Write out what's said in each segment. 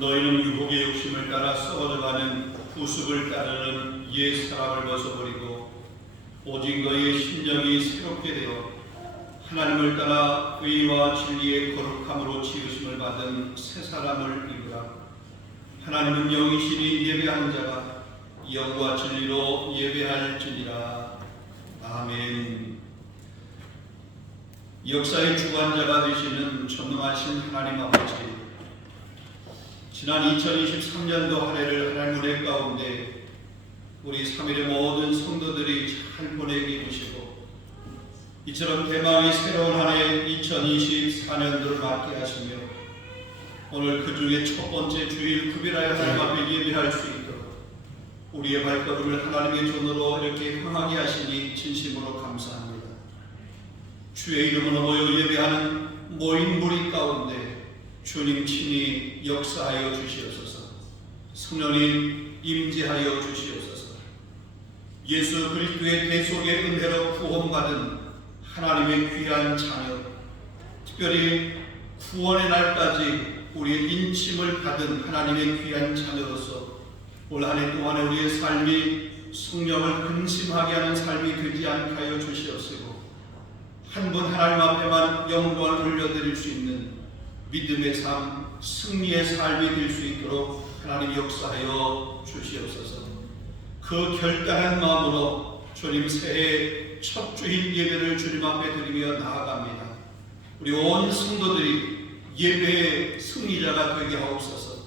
너희는 유혹의 욕심을 따라 썩어져가는 후습을 따르는 옛 사람을 벗어버리고 오직 너희의 심령이 새롭게 되어 하나님을 따라 의와 진리의 거룩함으로 지으심을 받은 새 사람을 입으라. 하나님은 영이시니 예배하는 자가 영과 진리로 예배할지니라. 아멘. 역사의 주관자가 되시는 전능하신 하나님 아버지, 지난 2023년도 한 해를 하나님 은혜 가운데 우리 3일의 모든 성도들이 잘 보내게 해주시고 이처럼 대망의 새로운 한 해 2024년도를 맞게 하시며 오늘 그 중에 첫 번째 주일 구별하여 하나님 앞에 예배할 수 있도록 우리의 발걸음을 하나님의 존으로 이렇게 향하게 하시니 진심으로 감사합니다. 주의 이름으로 모여 예배하는 모인 무리 가운데 주님 친히 역사하여 주시옵소서. 성령님 임재하여 주시옵소서. 예수 그리스도의 대속의 은혜로 구원받은 하나님의 귀한 자녀, 특별히 구원의 날까지 우리의 인침을 받은 하나님의 귀한 자녀로서 올 한 해 동안에 우리의 삶이 성령을 근심하게 하는 삶이 되지 않게 하여 주시옵시고 한 분 하나님 앞에만 영광을 올려드릴 수 있는 믿음의 삶, 승리의 삶이 될 수 있도록 하나님 역사하여 주시옵소서. 그 결단한 마음으로 주님 새해 첫 주일 예배를 주님 앞에 드리며 나아갑니다. 우리 온 성도들이 예배의 승리자가 되게 하옵소서.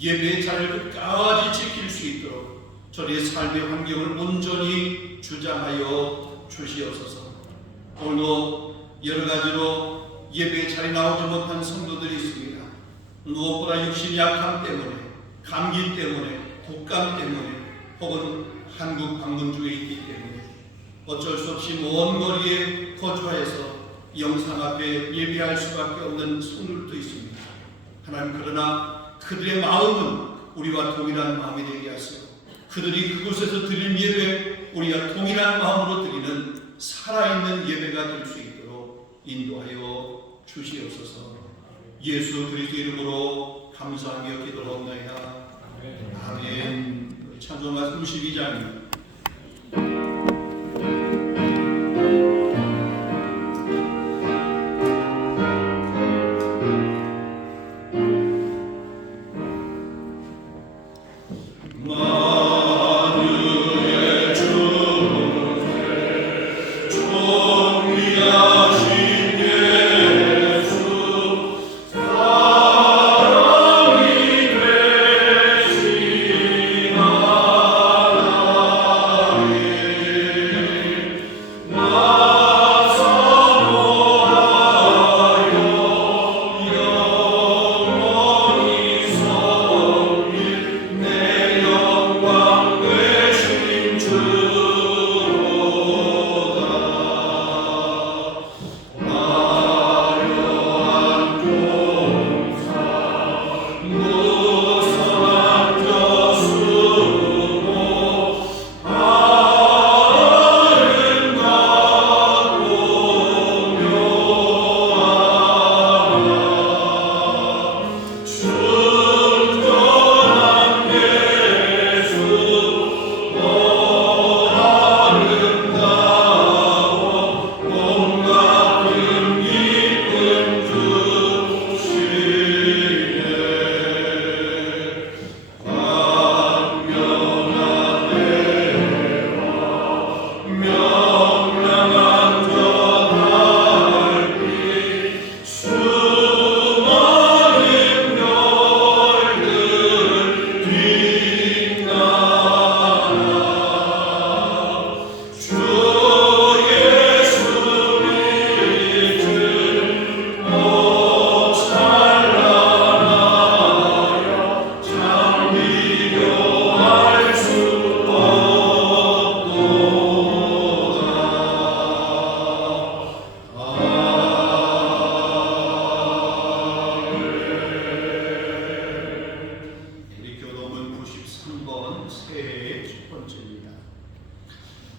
예배의 자리를 끝까지 지킬 수 있도록 저희의 삶의 환경을 온전히 주장하여 주시옵소서. 오늘도 여러 가지로 예배에 자리 나오지 못한 성도들이 있습니다. 무엇보다 육신 약함 때문에, 감기 때문에, 독감 때문에, 혹은 한국 방문 중에 있기 때문에 어쩔 수 없이 먼 거리에 거주하여서 영상 앞에 예배할 수밖에 없는 성도들도 있습니다. 하나님, 그러나 그들의 마음은 우리와 동일한 마음이 되게 하시고 그들이 그곳에서 드린 예배 우리와 동일한 마음으로 드리는 살아있는 예배가 될 수 있도록 인도하여 주시옵소서. 예수 그리스도 이름으로 감사하며 기도하옵나이다. 아멘. 찬송가 32장입니다.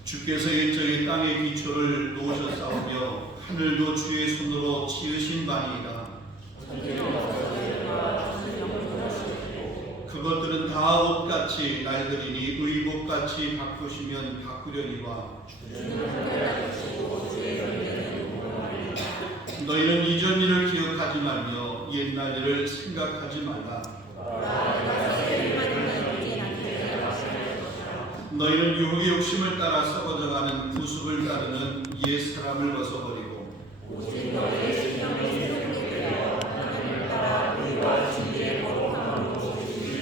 주께서 일정히 땅의 기초를 놓으셨사오며 하늘도 주의 손으로 지으신 바니이다. 옷같이 날들이니 의복같이 바꾸시면 바꾸려니와 너희는 이전 일을 기억하지 말며 옛날 일을 생각하지 말라. 너희는 유혹의 욕심을 따라 썩어져가는 구습을 따르는 옛 사람을 벗어버리고 오직 너희의 신령의 새롭게 되어 하나님을 따라 의와 진리의 거룩함으로 주시는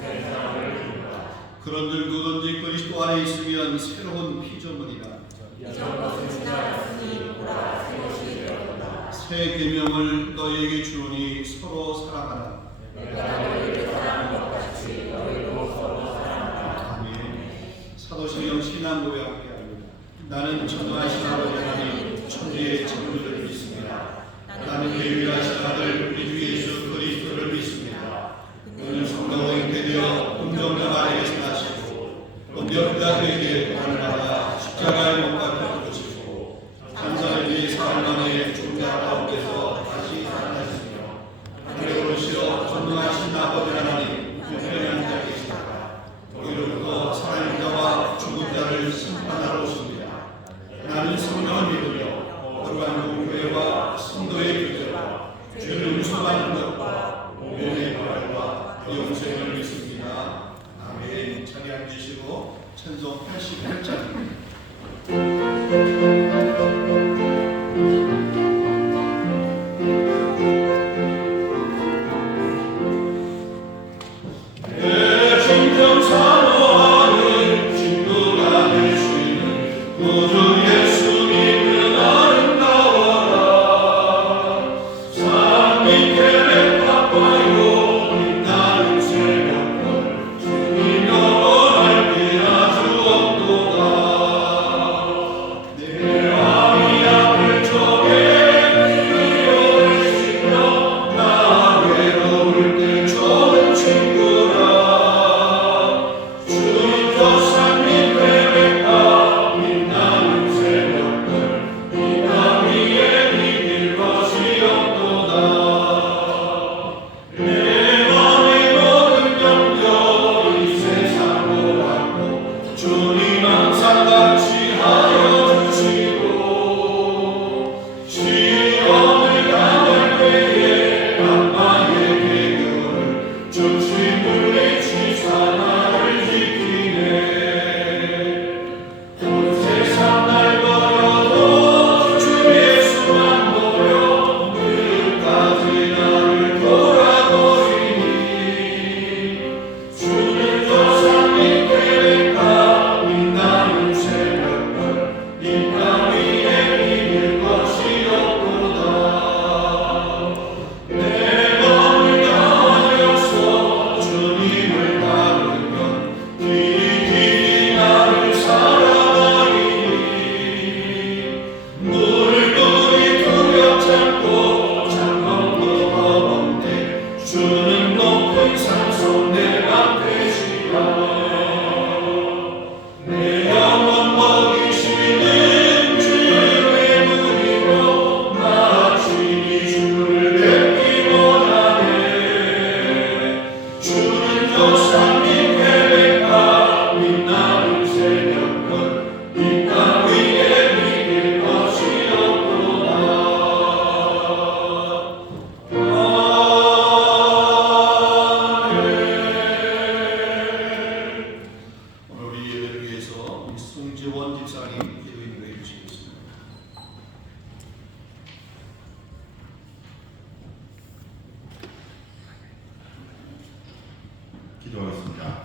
새 사람을 입으라. 그런즉 누구든지 그리스도 안에 있으면 새로운 피조물이라. 이전 것은 지나갔으니 보라 새 것이 되었도다. 새 계명을 너희에게 주오니 서로 사랑하라. 내가 너희를 사랑한 것 같이 너희도 서로 사랑하라. 아멘. 사도신경 신앙 고백합니다. 나는 전능하신 아버지 하나님 천지의 창조주를 믿습니다. 나는 유일하신 아들 우리 주 예수 그리스도를 믿습니다. 그는 성령으로 잉태되어 음정자 마리아에게서 나시고 본디오 빌라도에게 고난을 받아 십자가에 못 박혀 죽으시고 산사를 위해 사흘 만에 죽은 자 가운데서 다시 살아나셨으며 하늘에 오르시어 전능하신 아버지 하나님 우편에 앉아 계시다가 거기로부터 살아있는 자와 죽은 자를 심판하러 오십니다. 나는 성령을 믿으며 거룩한 공교회와 성도의 교제와 죄를 용서받는 것과 몸의 부활과 영생을 믿습니다. 아멘. 자리 앉으시고 찬송 88장입니다. 기도하겠습니다.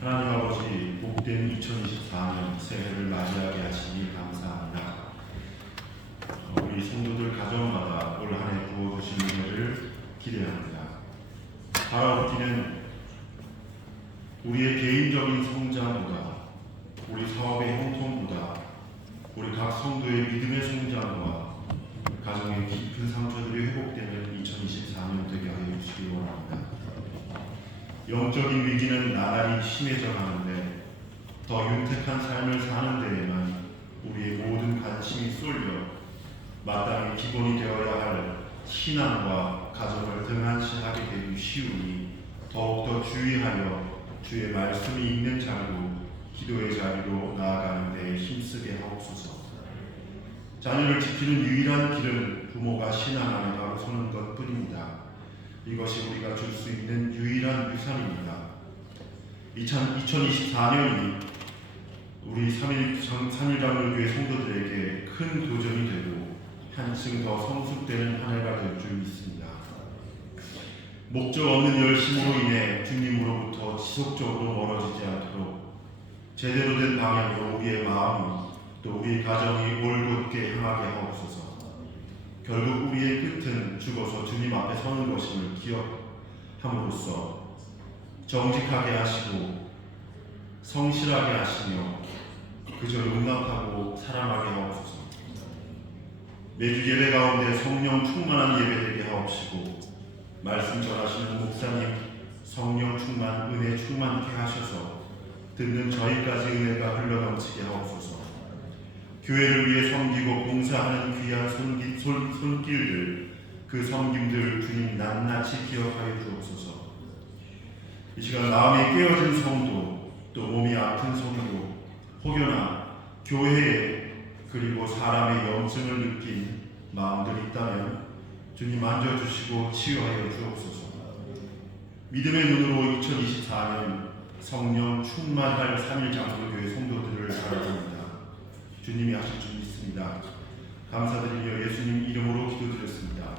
하나님 아버지, 복된 2024년 새해를 맞이하게 하시니 감사합니다. 우리 성도들 가정마다 올 한 해 부어주신 은혜를 기대합니다. 바라보기는 우리의 개인적인 성장보다, 우리 사업의 형통보다, 우리 각 성도의 믿음의 성장과 가정의 깊은 상처들이 회복되는 2024년 되게 하여 주시기 원합니다. 영적인 위기는 나날이 심해져 가는데 더 윤택한 삶을 사는 데에만 우리의 모든 관심이 쏠려 마땅히 기본이 되어야 할 신앙과 가정을 등한시하게 되기 쉬우니 더욱더 주의하여 주의 말씀이 있는 자리로 기도의 자리로 나아가는 데 힘쓰게 하옵소서. 자녀를 지키는 유일한 길은 부모가 신앙 안에 바로 서는 것뿐입니다. 이것이 우리가 줄 수 있는 유일한 유산입니다. 2024년이 우리 삼일장로교회 성도들에게 큰 도전이 되고 한층 더 성숙되는 한 해가 될 줄 믿습니다. 목적 없는 열심으로 인해 주님으로부터 지속적으로 멀어지지 않도록 제대로 된 방향으로 우리의 마음이 또 우리의 가정이 올곧게 향하게 하옵소서. 결국 우리의 끝은 죽어서 주님 앞에 서는 것임을 기억함으로써 정직하게 하시고 성실하게 하시며 그저 용납하고 사랑하게 하옵소서. 매주 예배 가운데 성령 충만한 예배 되게 하옵시고 말씀 전하시는 목사님 성령 충만, 은혜 충만케 하셔서 듣는 저희까지 은혜가 흘러넘치게 하옵소서. 교회를 위해 섬기고 봉사하는 귀한 손길들, 그 섬김들 주님 낱낱이 기억하여 주옵소서. 이 시간 마음이 깨어진 성도, 또 몸이 아픈 성도, 혹여나 교회에 그리고 사람의 염증을 느낀 마음들이 있다면 주님 만져주시고 치유하여 주옵소서. 믿음의 눈으로 2024년 성령 충만할 삼일장로교회 성도들을 바라봅니다. 주님이 하실 줄 믿습니다. 감사드리며 예수님 이름으로 기도드렸습니다.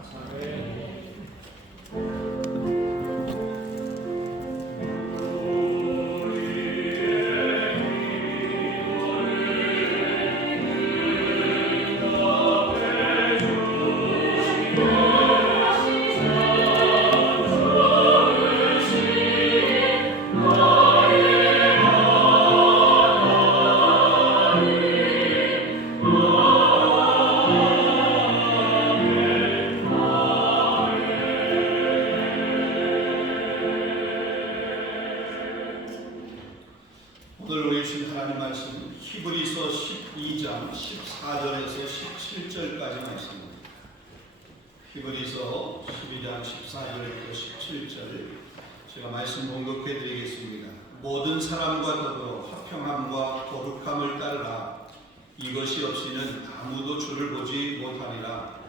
오늘 우리 주신 하나님 말씀 히브리서 12장 14절에서 17절까지 말씀입니다. 히브리서 12장 14절에서 17절 제가 말씀 공독해 드리겠습니다. 모든 사람과 더불어 화평함과 거룩함을 따르라. 이것이 없이는 아무도 주를 보지 못하리라.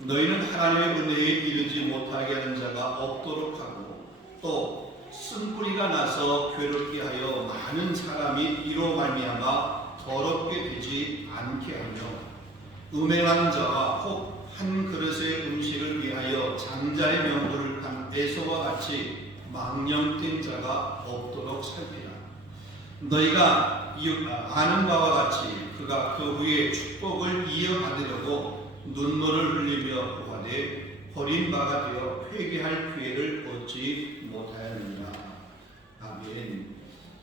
너희는 하나님의 은혜에 이르지 못하게 하는 자가 없도록 하고 또 쓴뿌리가 나서 괴롭게 하여 많은 사람이 이로 말미암아 더럽게 되지 않게 하며 음행한 자와 혹 한 그릇의 음식을 위하여 장자의 명분을 판 에서와 같이 망령된 자가 없도록 살피라. 너희가 아는 바와 같이 그가 그 후에 축복을 이어받으려고 눈물을 흘리며 구하되 버림바가 되어 회개할 기회를 얻지 못하였느니라. 아멘.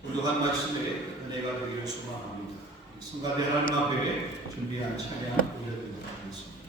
운동한 말씀에 은혜가 되기를 소망합니다. 순간에 하나님 앞에 준비한 찬양 올려드리도록 하겠습니다.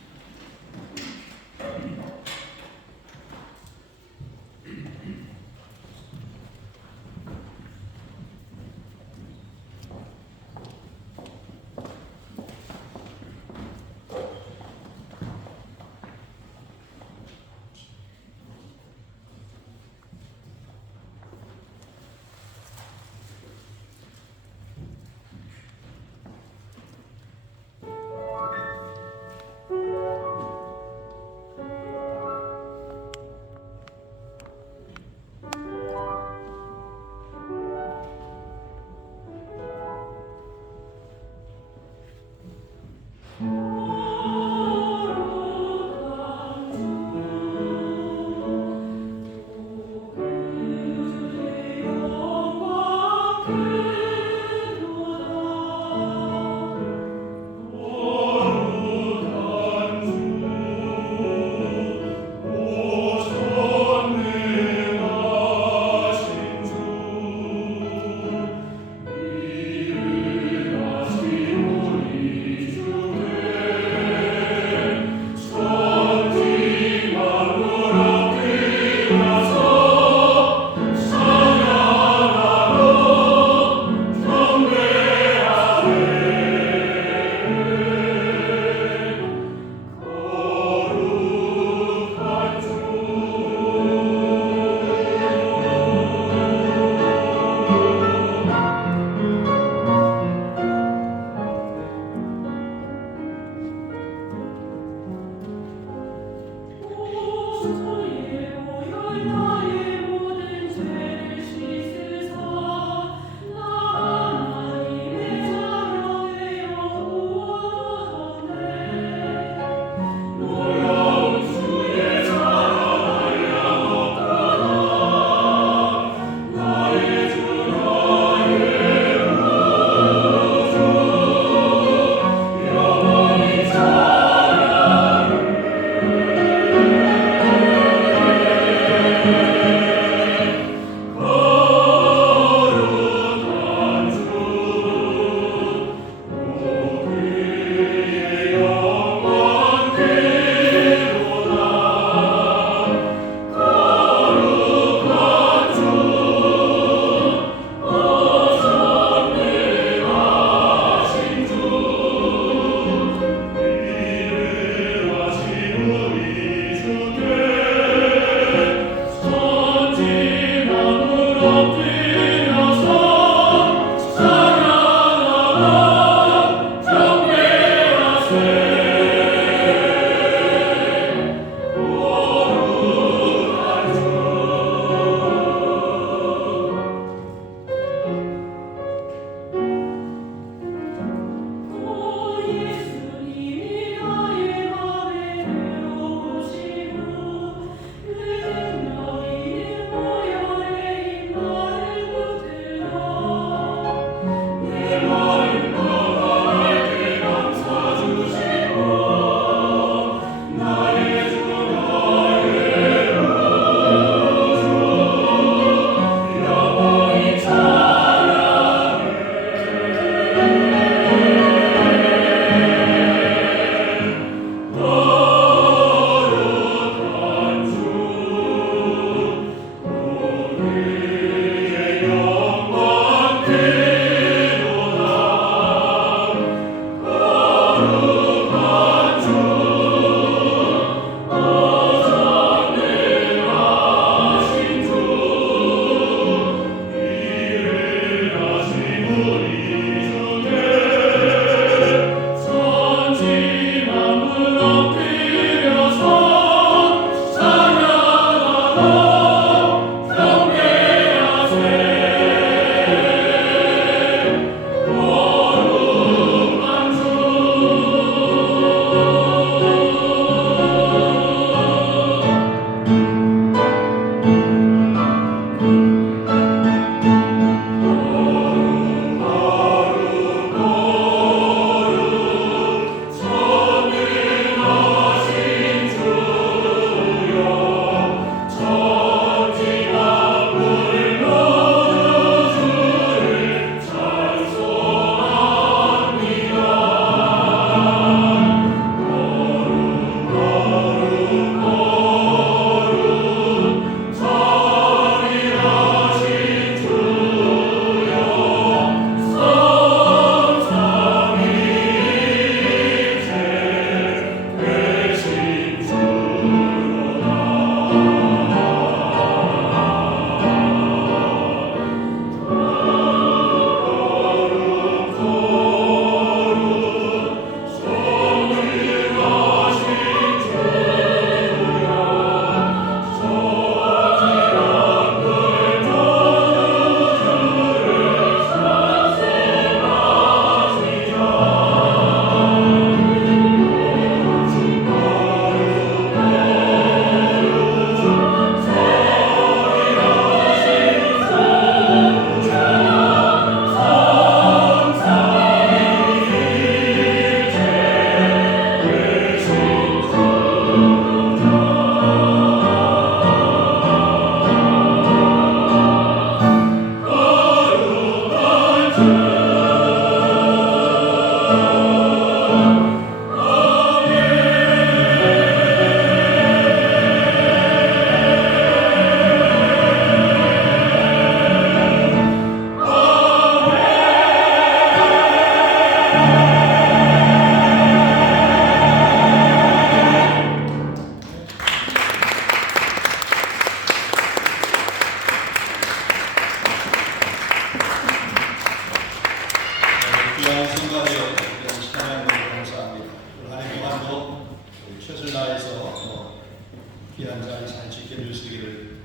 귀한 자리 잘 지켜주시기를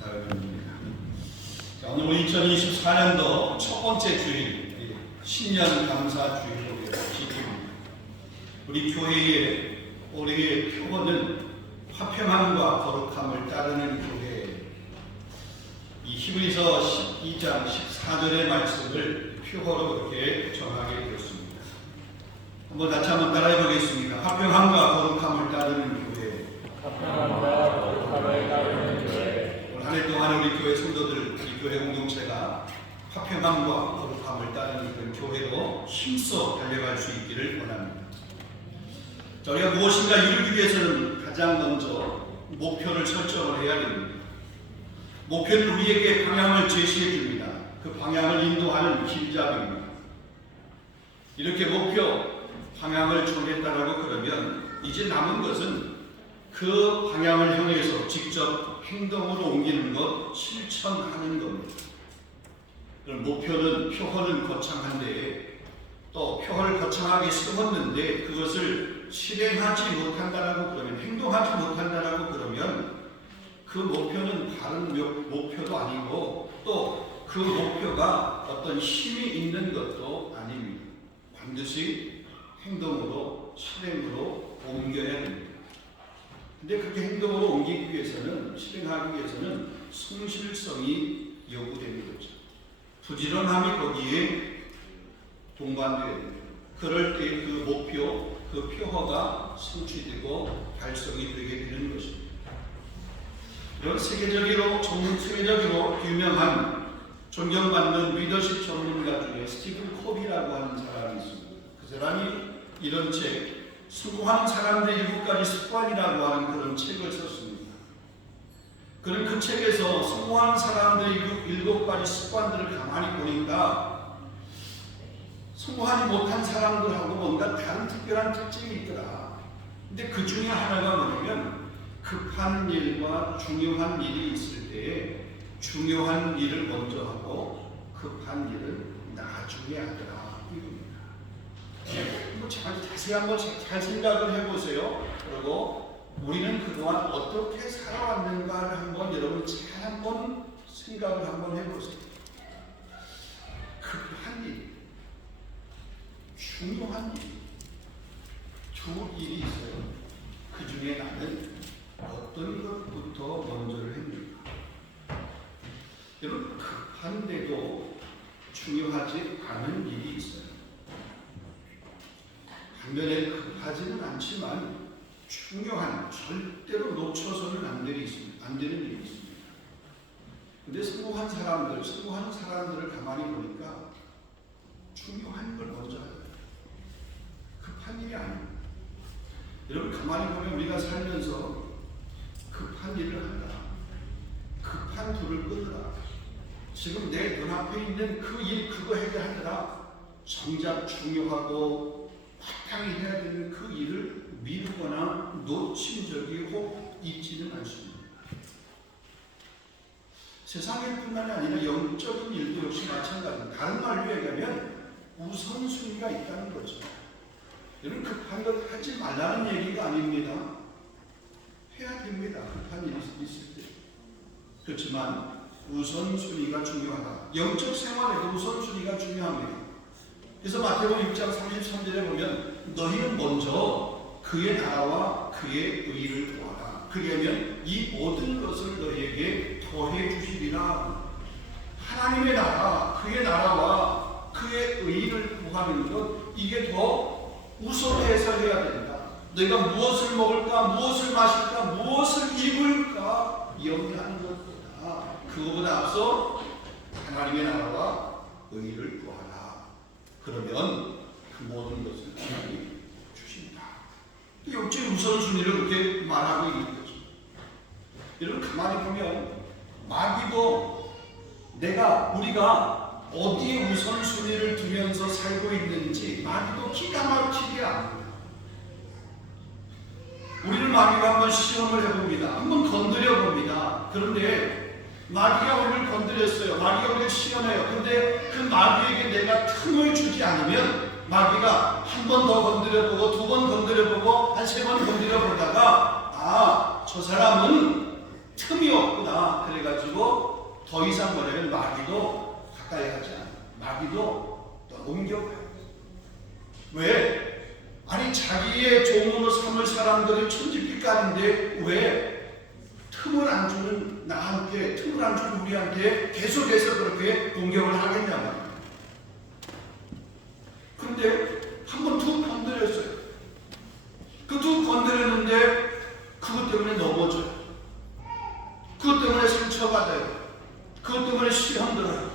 바랍니다. 오늘 2024년도 첫 번째 주일, 신년 감사 주일로 기입니다. 우리 교회의 올해의 표어는 화평함과 거룩함을 따르는 교회예요. 이 히브리서 12장 14절의 말씀을 표어로 이렇게 정하게 되었습니다. 한번 다시 한번 따라해 보겠습니다. 화평함과 거룩함을 따르는 교회. 화평함과 거룩함을 따르는 교회. 올 한 해 동안 우리 교회 성도들, 이 교회 공동체가 화평함과 거룩함을 따르는 그런 교회로 힘써 달려갈 수 있기를 원합니다. 자, 우리가 무엇인가 이루기 위해서는 가장 먼저 목표를 설정을 해야 됩니다. 목표는 우리에게 방향을 제시해 줍니다. 그 방향을 인도하는 길잡이입니다. 이렇게 목표, 방향을 정했다라고 그러면 이제 남은 것은 그 방향을 향해서 직접 행동으로 옮기는 것, 실천하는 겁니다. 그럼 목표는, 표어는 거창한데 또 표어를 거창하게 세웠는데 그것을 실행하지 못한다라고 그러면, 행동하지 못한다라고 그러면 그 목표는 다른 목표도 아니고 또 그 목표가 어떤 힘이 있는 것도 아닙니다. 반드시 행동으로, 실행으로 옮겨야 됩니다. 근데 그렇게 행동으로 옮기기 위해서는, 실행하기 위해서는 성실성이 요구되는 거죠. 부지런함이 거기에 동반되어야 됩니다. 그럴 때 그 목표, 그 표어가 성취되고 달성이 되게 되는 것입니다. 이런 세계적으로 유명한 존경받는 리더십 전문가 중에 스티븐 코비라고 하는 사람이 있습니다. 그 사람이 이런 책, 성공하는 사람들의 7가지 습관이라고 하는 그런 책을 썼습니다. 그는 그 책에서 성공하는 사람들의 7가지 습관들을 가만히 보니까 성공하지 못한 사람들하고 뭔가 다른 특별한 특징이 있더라. 근데 그 중에 하나가 뭐냐면 급한 일과 중요한 일이 있을 때에 중요한 일을 먼저 하고 급한 일을 나중에 하더라. 이겁니다. 뭐 자세히 한번 잘 생각을 해보세요. 그리고 우리는 그동안 어떻게 살아왔는가를 한번 여러분 잘 한번 생각을 한번 해보세요. 급한 일, 중요한 일, 두 일이 있어요. 그 중에 나는 어떤 것부터 먼저를 했는가? 여러분, 급한데도 중요하지 않은 일이 있어요. 반면에 급하지는 않지만 중요한, 절대로 놓쳐서는 안 되는 일이 있습니다. 근데 성공한 사람들을 가만히 보니까 중요한 걸 먼저 해요. 급한 일이 아닙니다. 여러분, 가만히 보면 우리가 살면서 급한 일을 한다. 급한 불을 끄더라. 지금 내 눈앞에 있는 그 일, 그거 해결하더라. 정작 중요하고 마땅히 해야 되는 그 일을 미루거나 놓친 적이 혹 있지는 않습니다. 세상일 뿐만이 아니라 영적인 일도 역시 마찬가지입니다. 다른 말로 얘기하면 우선순위가 있다는 거죠. 여러분, 급한 것 하지 말라는 얘기가 아닙니다. 해야 됩니다. 급한 일이 있을 때. 그렇지만 우선순위가 중요하다. 영적 생활에도 우선순위가 중요합니다. 그래서 마태복음 6장 33절에 보면 너희는 먼저 그의 나라와 그의 의를 구하라. 그리하면 이 모든 것을 너희에게 더해 주시리라. 하나님의 나라, 그의 나라와 그의 의를 구하는 것, 이게 더 우선해서 해야 된다. 너희가 무엇을 먹을까, 무엇을 마실까, 무엇을 입을까 염려하는 것보다, 그거보다 앞서 하나님의 나라와 의를 구하라. 그러면 그 모든 것을 하나님이 주신다. 영적 우선순위를 그렇게 말하고 있는 거죠. 여러분, 가만히 보면 마귀도 우리가 어디에 우선순위를 두면서 살고 있는지 마귀도 기가 막히게 압니다. 우리는 마귀가 한번 시험을 해봅니다. 한번 건드려 봅니다. 그런데 마귀가 우리를 건드렸어요. 마귀가 우리를 시험해요. 근데 그 마귀에게 내가 틈을 주지 않으면 마귀가 한 번 더 건드려보고, 두 번 건드려보고, 한 세 번 건드려보다가 저 사람은 틈이 없구나. 그래가지고 더 이상 뭐냐면 마귀도 가까이 하지 않아. 마귀도 또 옮겨가요. 왜? 아니 자기의 종으로 삼을 사람들이 천지빛깔인데 왜 틈을 안 주는 나한테, 틈을 안 주는 우리한테 계속해서 그렇게 공격을 하겠냐 말이야. 그런데 한 번 툭 건드렸어요. 그 툭 건드렸는데 그것 때문에 넘어져요. 그것 때문에 상처받아요. 그것 때문에 시험 들어요.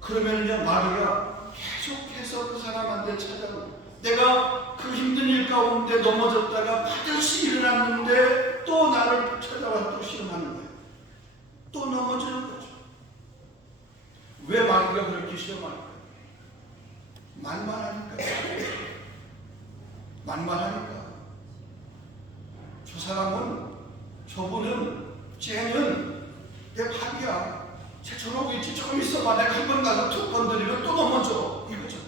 그러면요 마귀가 계속해서 그 사람한테 찾아오고, 내가 그 힘든 일 가운데 넘어졌다가 반드시 일어났는데 또 나를 찾아와 또 시험하는 거예요. 또 넘어지는 거죠. 왜 마귀가 그렇게 시험할까요? 만만하니까. 만만하니까. 저 사람은, 저분은, 쟤는 내 밥이야. 쟤 저러고 있지. 조금 있어봐. 내가 한 번 가서 툭 건드리면 또 넘어져. 이거죠.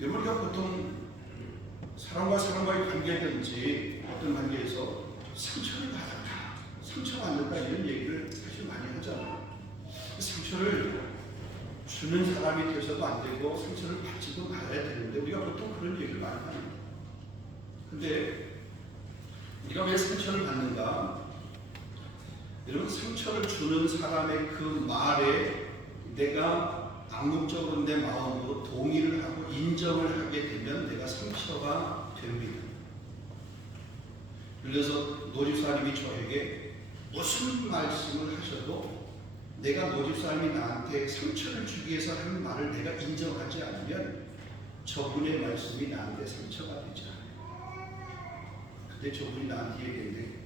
우리가 보통 사람과 사람과의 관계든지 어떤 관계에서 상처를 받았다, 상처받는다 이런 얘기를 사실 많이 하잖아요. 상처를 주는 사람이 되어서도 안 되고 상처를 받지도 말아야 되는데 우리가 보통 그런 얘기를 많이 합니다. 근데 우리가 왜 상처를 받는가? 여러분, 상처를 주는 사람의 그 말에 내가 암묵적으로 내 마음으로 동의를 하고 인정을 하게 되면 내가 상처가 됩니다. 그래서 노집사님이 저에게 무슨 말씀을 하셔도 내가 노집사님이 나한테 상처를 주기 위해서 하는 말을 내가 인정하지 않으면 저분의 말씀이 나한테 상처가 되지 않아요. 근데 저분이 나한테 얘기했는데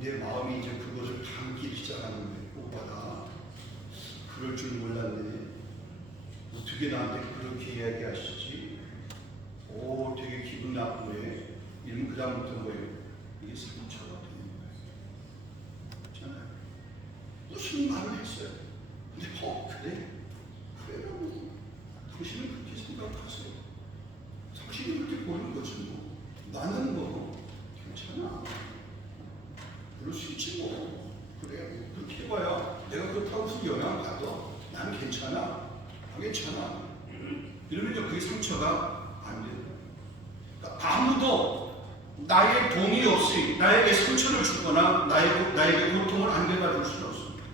내 마음이 이제 그것을 담기 시작하는 거예요. 오빠다. 그럴 줄 몰랐네. 어떻게 나한테 그렇게 이야기하시지? 오, 되게 기분 나쁘네. 이러면 그 다음부터 뭐예요? 이게 상처가 되는 거예요. 그렇잖아요. 무슨 말을 했어요? 근데 그래? 그래요. 당신은 그렇게 생각하세요. 당신이 그렇게 보는 거지 뭐. 나는 뭐 괜찮아. 그럴 수 있지 뭐. 그래, 그렇게 해봐야 내가 그렇다고 무슨 영향 받아. 난 괜찮아. 괜찮아. 이러면 그게 상처가 안 돼요. 그러니까 아무도 나의 동의 없이 나에게 상처를 주거나 나에게 고통을 안겨다 줄 수는 없습니다.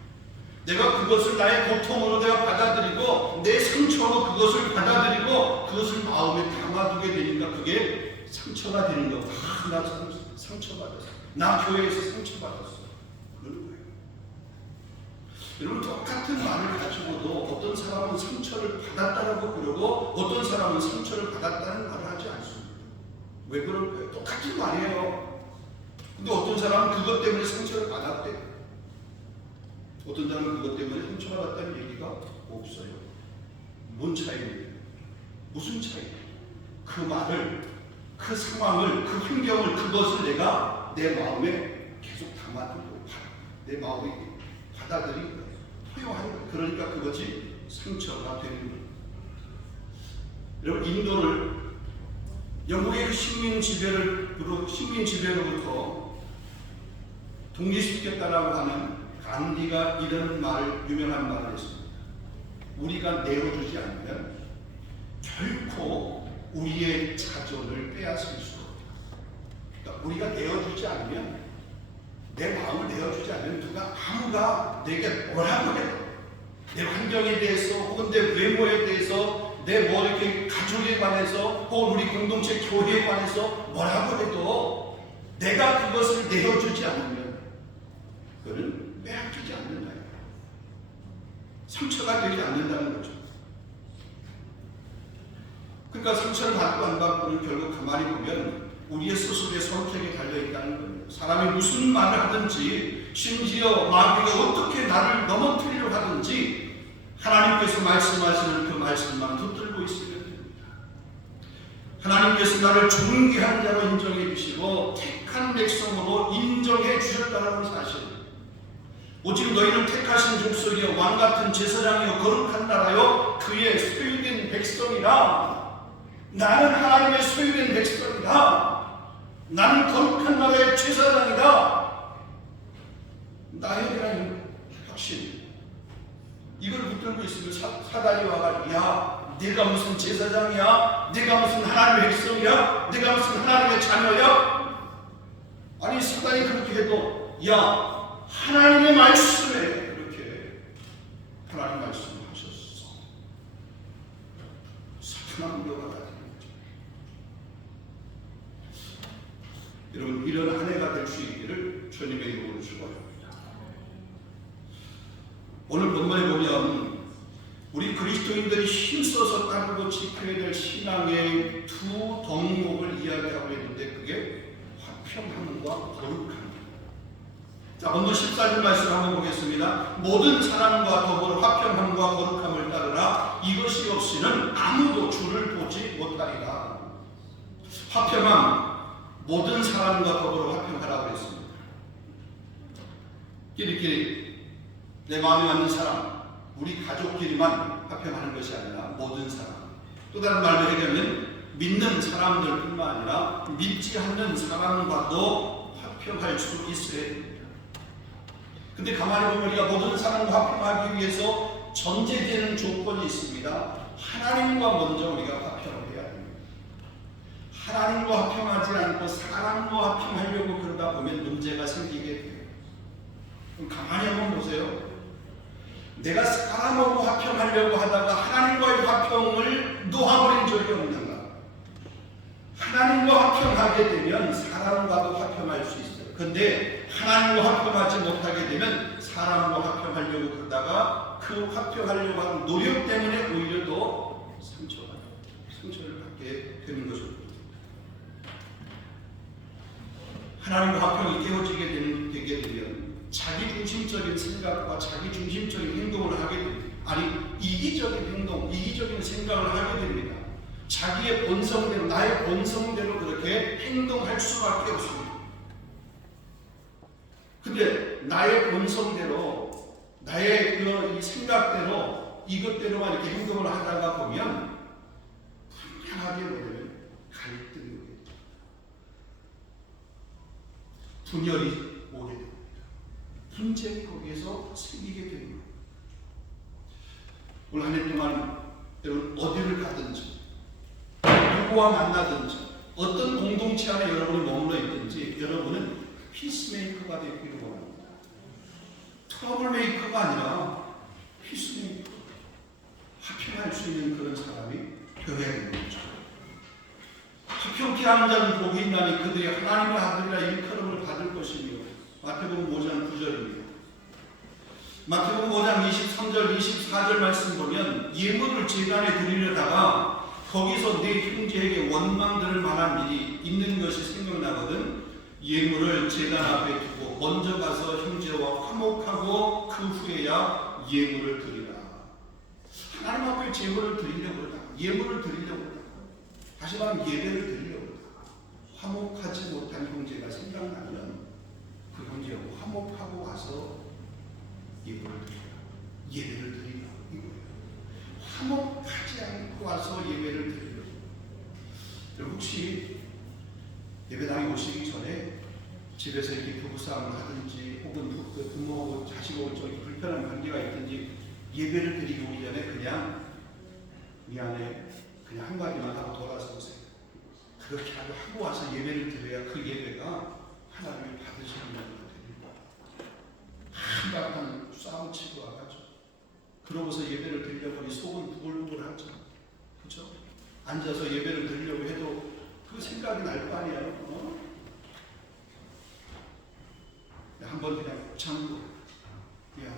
내가 그것을 나의 고통으로 내가 받아들이고 내 상처로 그것을 받아들이고 그것을 마음에 담아두게 되니까 그게 상처가 되는 거. 나 상처받았어. 나 교회에서 상처받았어. 그런 거예요. 여러분, 똑같은 말을 가지고도 어떤 사람은 상처를 받았다라고 그러고 어떤 사람은 상처를 받았다는 말을 하지 않습니다. 왜 그럴까요? 똑같은 말이에요. 근데 어떤 사람은 그것 때문에 상처를 받았대요. 어떤 사람은 그것 때문에 상처받았다는 얘기가 없어요. 뭔 차이입니까? 무슨 차이입니까? 그 말을, 그 상황을, 그 환경을, 그것을 내가 내 마음에 계속 담아두고 내 마음에 받아들이는 거예요. 허용하는 거예요. 그러니까 그것이 상처가 되는 거예요. 여러분, 인도를 영국의 식민 지배로부터 독립시켰다라고 하는 간디가 이런 유명한 말을 했습니다. 우리가 내어주지 않으면 결코 우리의 자존을 빼앗을 수 없다. 그러니까 우리가 내어주지 않으면, 내 마음을 내어주지 않으면 아무가 내게 뭐라고 해도, 내 환경에 대해서 혹은 내 외모에 대해서 내 이렇게 가족에 관해서 혹은 우리 공동체 교회에 관해서 뭐라고 해도 내가 그것을 내어주지 않으면 그거는 빼앗기지 않는다. 상처가 되지 않는다는 거죠. 그러니까 상처를 받고 안 받고는 결국 가만히 보면 우리의 스스로의 선택에 달려있다는 겁니다. 사람이 무슨 말을 하든지, 심지어 마귀가 어떻게 나를 넘어뜨리려고 하든지 하나님께서 말씀하시는 그 말씀만 붙들고 있으면 됩니다. 하나님께서 나를 존귀한 자로 인정해 주시고 택한 백성으로 인정해 주셨다는 사실, 오직 너희는 택하신 족속이여 왕같은 제사장이여 거룩한 나라여 그의 소유된 백성이라, 나는 하나님의 소유된 백성이다. 나는 거룩한 나라의 제사장이다. 나에 대한 확신, 이걸 붙들고 있으면 사단이 와가지고 야, 내가 무슨 제사장이야? 내가 무슨 하나님의 백성이야? 내가 무슨 하나님의 자녀야? 아니, 사단이 그렇게 해도 야, 하나님의 말씀에 그렇게 하나님 말씀을 하셨어. 사탄은 우려가 되는 거죠. 여러분, 이런 한 해가 될 수 있기를 주님의 이름으로 축원합니다. 오늘 본문에 보면 우리 그리스도인들이 힘써서 따르고 지켜야 될 신앙의 두 덕목을 이야기하고 있는데 그게 화평함과 거룩함. 자, 먼저 14절 말씀 한번 보겠습니다. 모든 사람과 더불어 화평함과 거룩함을 따르라. 이것이 없이는 아무도 주를 보지 못하리라. 화평함, 모든 사람과 더불어 화평하라고 했습니다. 끼리끼리 내 마음에 맞는 사람, 우리 가족끼리만 화평하는 것이 아니라 모든 사람. 또 다른 말로 얘기하면 믿는 사람들뿐만 아니라 믿지 않는 사람과도 화평할 수 있어야 됩니다. 근데 가만히 보면 우리가 모든 사람과 화평하기 위해서 전제되는 조건이 있습니다. 하나님과 먼저 우리가 화평을 해야 됩니다. 하나님과 화평하지 않고 사람과 화평하려고 그러다 보면 문제가 생기게 돼요. 그럼 가만히 한번 보세요. 내가 사람하고 화평하려고 하다가 하나님과의 화평을 놓아버린 적이 없는가? 하나님과 화평하게 되면 사람과도 화평할 수 있어요. 그런데 하나님과 화평하지 못하게 되면 사람과 화평하려고 그러다가 그 화평하려고 하는 노력 때문에 오히려 더 상처를 받게 되는 것입니다. 하나님과 화평이 깨어지게 되게 되면 자기 중심적인 생각과 자기 중심적인 행동을 하게 됩니다. 아니, 이기적인 행동, 이기적인 생각을 하게 됩니다. 자기의 본성대로, 나의 본성대로 그렇게 행동할 수밖에 없습니다. 근데 나의 본성대로, 나의 이 생각대로, 이것대로만 이렇게 행동을 하다가 보면 분명하게 뭐냐면 갈등이 오게 됩니다. 분열이 오게 됩니다. 분쟁이 거기에서 생기게 됩니다. 올 한 해 동안 여러분 어디를 가든지 누구와 만나든지 어떤 공동체 안에 여러분이 머물러 있든지 여러분은 피스메이커가 되기를 원합니다. 트러블 메이커가 아니라 피스메이커, 화평할 수 있는 그런 사람이 되어야 되는 거죠. 화평케 하는 자는 복이 있나니 그들이 하나님의 아들이라 일컬음을 받을 것이며. 마태복음 5장 9절입니다. 마태복음 5장 23절 24절 말씀 보면 예물을 제단에 드리려다가 거기서 내 형제에게 원망들을 만한 일이 있는 것이 생각나거든 예물을 제단 앞에 두고 먼저 가서 형제와 화목하고 그 후에야 예물을 드리라. 하나님 앞에 제물을 드리려고 하다가 예물을 드리려고 하다가 다시 말하면 예배를 드리려고 하다가 화목하지 못한 형제가 생각나면 그 형제와 화목하고 와서 예배를 드리라. 이거예요. 화목하지 않고 와서 예배를 드리라. 혹시 예배당에 오시기 전에 집에서 이렇게 부부싸움을 하든지 혹은 부모하고 자식하고 저기 불편한 관계가 있든지 예배를 드리기 오기 전에 그냥 미안해 그냥 한마디만 하고 돌아서 오세요. 그렇게 하고 와서 예배를 드려야 그 예배가 하나님이 받으시는 예배가 됩니다. 한바탕 싸움치고 와가지고 그러고서 예배를 드리려고 하니 속은 부글부글하죠. 그렇죠? 앉아서 예배를 드리려고 해도 그 생각이 날 거 아니에요. 한번 그냥 참고 미안해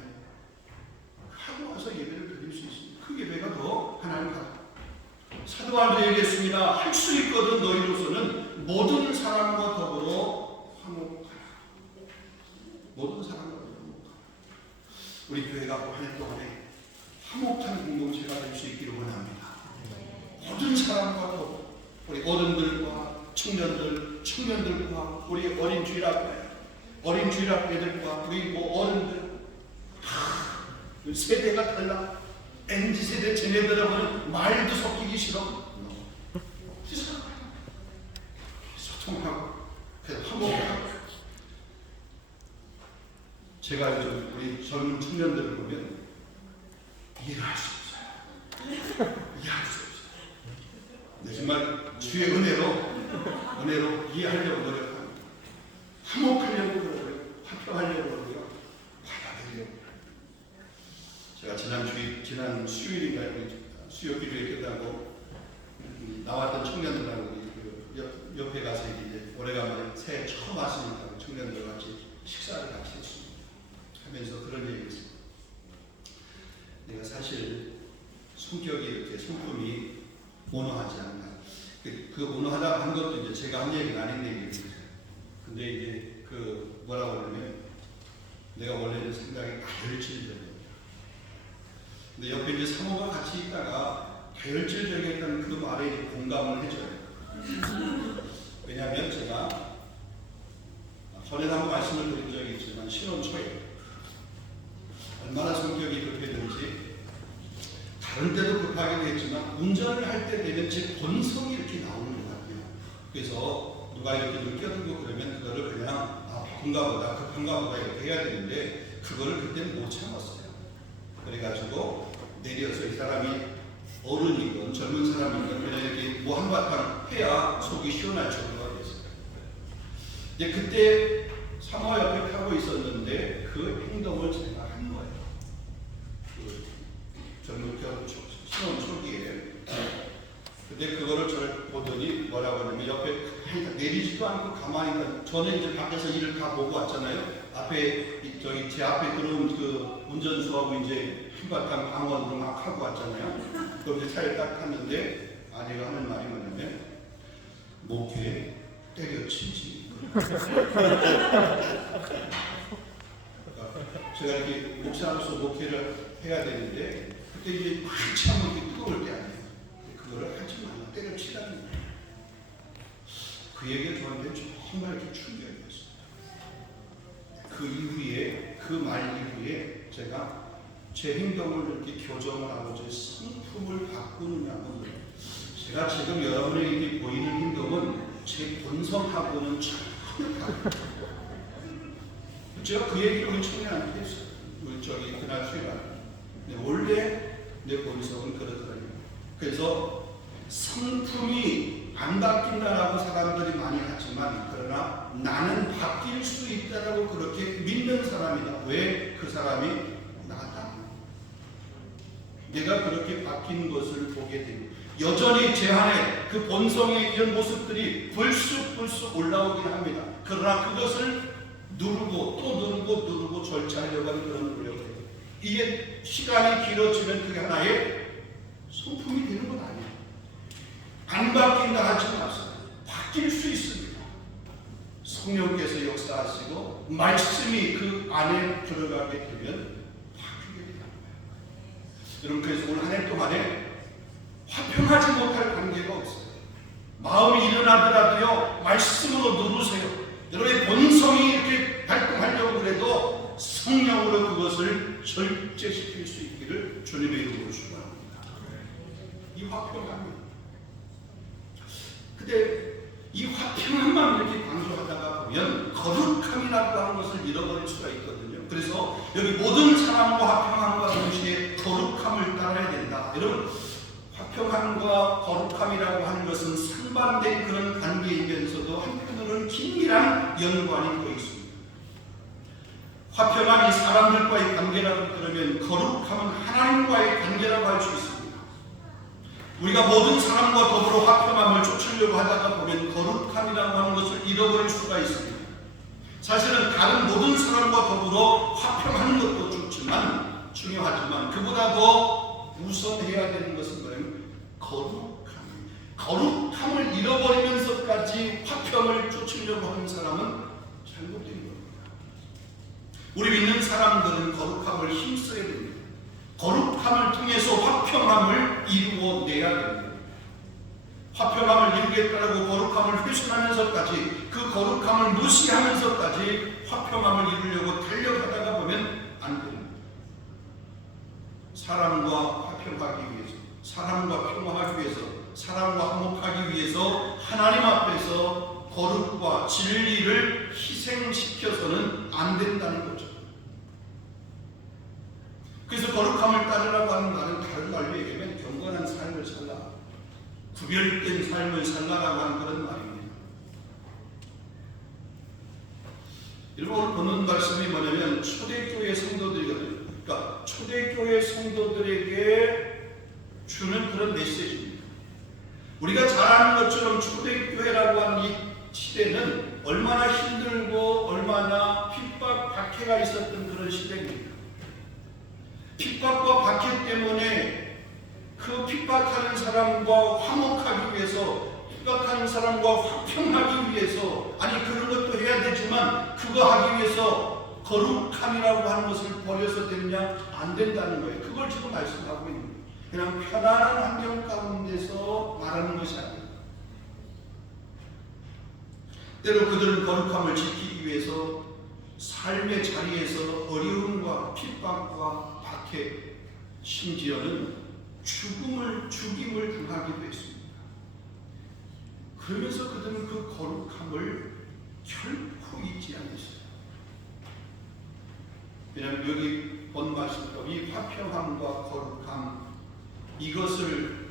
하고 와서 예배를 드릴 수 있습니다. 그 예배가 더 하나님 같아요. 사도 바울도 얘기했습니다. 할 수 있거든 너희로서는 모든 사람과 더불어 화목하라. 모든 사람과 더불어 화목하라. 우리 교회가 한 해 동안에 화목한 공동체가 될 수 있기를 원합니다. 모든 사람과 더불어 우리 어른들과 청년들과 우리 어린 주일학교들과 우리 어른들 세대가 달라. MZ세대 쟤네들하고는 말도 섞이기 싫어. 화평하고 화목하고. 제가 요즘 우리 젊은 청년들을 보면 이해할 수 없어요. 이해할 수 없어요. 근데 정말 주의 은혜로 이해하려고 노력합니다. 화목하려고 그러고요. 화평하려고 그러고요. 받아들이려고. 제가 지난 수요일인가요? 수요 기도회 끝나고 나왔던 청년들하고 옆에 가서 이제 오래간만에 새해 처음 왔으니까 청년들 같이 식사를 같이 했습니다. 하면서 그런 얘기를 했습니다. 내가 사실 성격이 이렇게 성품이 온화하지 않나. 그 온화하다고 한 것도 이제 제가 한 얘기가 아닌 얘기예요. 근데 이제 그 뭐라고 하냐면 내가 원래는 생각이 다혈질적이에요. 근데 옆에 이제 사모가 같이 있다가 다혈질적이었다는 그 말에 이제 공감을 해줘요. 왜냐하면 제가 전에도 한번 말씀을 드린 적이 있지만 신혼 초에 얼마나 성격이 급했는지 다른 때도 급하기도 했지만 운전을 할 때 되면 제 본성이 이렇게 나오는 것 같아요. 그래서 누가 이렇게 눈 껴들고 그러면 그거를 그냥 바쁜가 보다 급한가 보다 이렇게 해야 되는데 그거를 그때는 못 참았어요. 그래가지고 내려서 이 사람이 어른이건 젊은 사람이건 그냥 이렇게 뭐 한바탕 해야 속이 시원할 정도가 됐어요. 이제 그때 사모가 옆에 타고 있었는데 그 행동을 제가 한 거예요. 그 젊은 신혼 초기에. 근데 그거를 저를 보더니 뭐라고 하냐면 옆에 내리지도 않고 가만히 저는 이제 밖에서 일을 다 보고 왔잖아요. 앞에 저기 제 앞에 들어온 그 운전수하고 이제 한바탕 방언으로 막 하고 왔잖아요. 그럼 이제 차에 딱 탔는데 아내가 하는 말이 뭐냐면 목에 때려치지. 제가 이렇게 목사로서 목회를 해야 되는데 그때 이제 한참 이렇게 뜨거울 때 아니에요. 그거를 하지 말라 때려치라는 거예요. 그 얘기가 저한테 정말 이렇게 충격이었어요. 그 이후에 그 말 이후에 제가 제 행동을 이렇게 교정을 하고 제 성품을 바꾸느냐고 제가 지금 여러분에게 보이는 행동은 제 본성하고는 전혀 다릅니다. 제가 그 얘기를 우리 청년한테 했어요. 우리 저기 그날 수요일날 원래 내 본성은 그렇더라고요. 그래서 성품이 안 바뀐다라고 사람들이 많이 하지만 그러나 나는 바뀔 수 있다라고 그렇게 믿는 사람이다. 왜? 그 사람이 나다. 내가 그렇게 바뀐 것을 보게 되고 여전히 제 안에 그 본성의 이런 모습들이 불쑥불쑥 올라오긴 합니다. 그러나 그것을 누르고 또 누르고 절제하려고 하는 그런 노력을 해요. 이게 시간이 길어지면 그게 하나의 성품이 되는 건 아니에요. 안 바뀐다 하지 마세요. 바뀔 수 있습니다. 성령께서 역사하시고 말씀이 그 안에 들어가게 되면 바뀌게 되는 거예요. 여러분 그래서 오늘 한 해 동안에 화평하지 못할 관계가 없어요. 마음이 일어나더라도요 말씀으로 누르세요. 여러분의 본성이 이렇게 발동하려고 그래도 성령으로 그것을 절제시킬 수 있기를 주님의 이름으로 축원합니다. 이 화평함이. 근데 이 화평함만 이렇게 강조하다가 보면 거룩함이라고 하는 것을 잃어버릴 수가 있거든요. 그래서 여기 모든 사람과 화평함과 동시에 거룩함을 따라야 된다. 여러분 화평함과 거룩함이라고 하는 것은 상반된 그런 관계이면서도 한편으로는 긴밀한 연관이 더 있습니다. 화평함이 사람들과의 관계라고 그러면 거룩함은 하나님과의 관계라고 할 수 있습니다. 우리가 모든 사람과 더불어 화평함을 쫓으려고 하다가 보면 거룩함이라고 하는 것을 잃어버릴 수가 있습니다. 사실은 다른 모든 사람과 더불어 화평하는 것도 좋지만 중요하지만 그보다 더 우선해야 되는 것은 뭐냐면 거룩함을 잃어버리면서까지 화평을 쫓으려고 하는 사람은 잘못된 겁니다. 우리 믿는 사람들은 거룩함을 힘써야 됩니다. 거룩함을 통해서 화평함을 이루어내야 됩니다. 화평함을 이루겠다고 거룩함을 훼손하면서까지 그 거룩함을 무시하면서까지 화평함을 이루려고 달려가다가 보면 안 됩니다. 사람과 화평하기 위해서, 사람과 평화하기 위해서, 사람과 화목하기 위해서 하나님 앞에서 거룩과 진리를 희생시켜서는 안 된다는 거죠. 그래서 거룩함을 따르라고 하는 말은 다른 말로 얘기하면 경건한 삶을 살라, 구별된 삶을 살라라고 하는 그런 말입니다. 여러분, 오늘 보는 말씀이 뭐냐면 초대교회 성도들이거든요. 그러니까 초대교회 성도들에게 주는 그런 메시지입니다. 우리가 잘 아는 것처럼 초대교회라고 하는 이 시대는 얼마나 힘들고 얼마나 핍박, 박해가 있었던 그런 시대입니다. 핍박과 박해 때문에 그 핍박하는 사람과 화목하기 위해서, 핍박하는 사람과 화평하기 위해서, 아니 그런 것도 해야 되지만 그거 하기 위해서 거룩함이라고 하는 것을 버려서 되느냐? 안 된다는 거예요. 그걸 지금 말씀하고 있는 거예요. 그냥 편안한 환경 가운데서 말하는 것이 아니에요. 때로 그들은 거룩함을 지키기 위해서 삶의 자리에서 어려움과 핍박과 박해, 심지어는 죽임을 당하기도 했습니다. 그러면서 그들은 그 거룩함을 결코 잊지 않았어요. 왜냐하면 여기 본 말씀대로 이 화평함과 거룩함, 이것을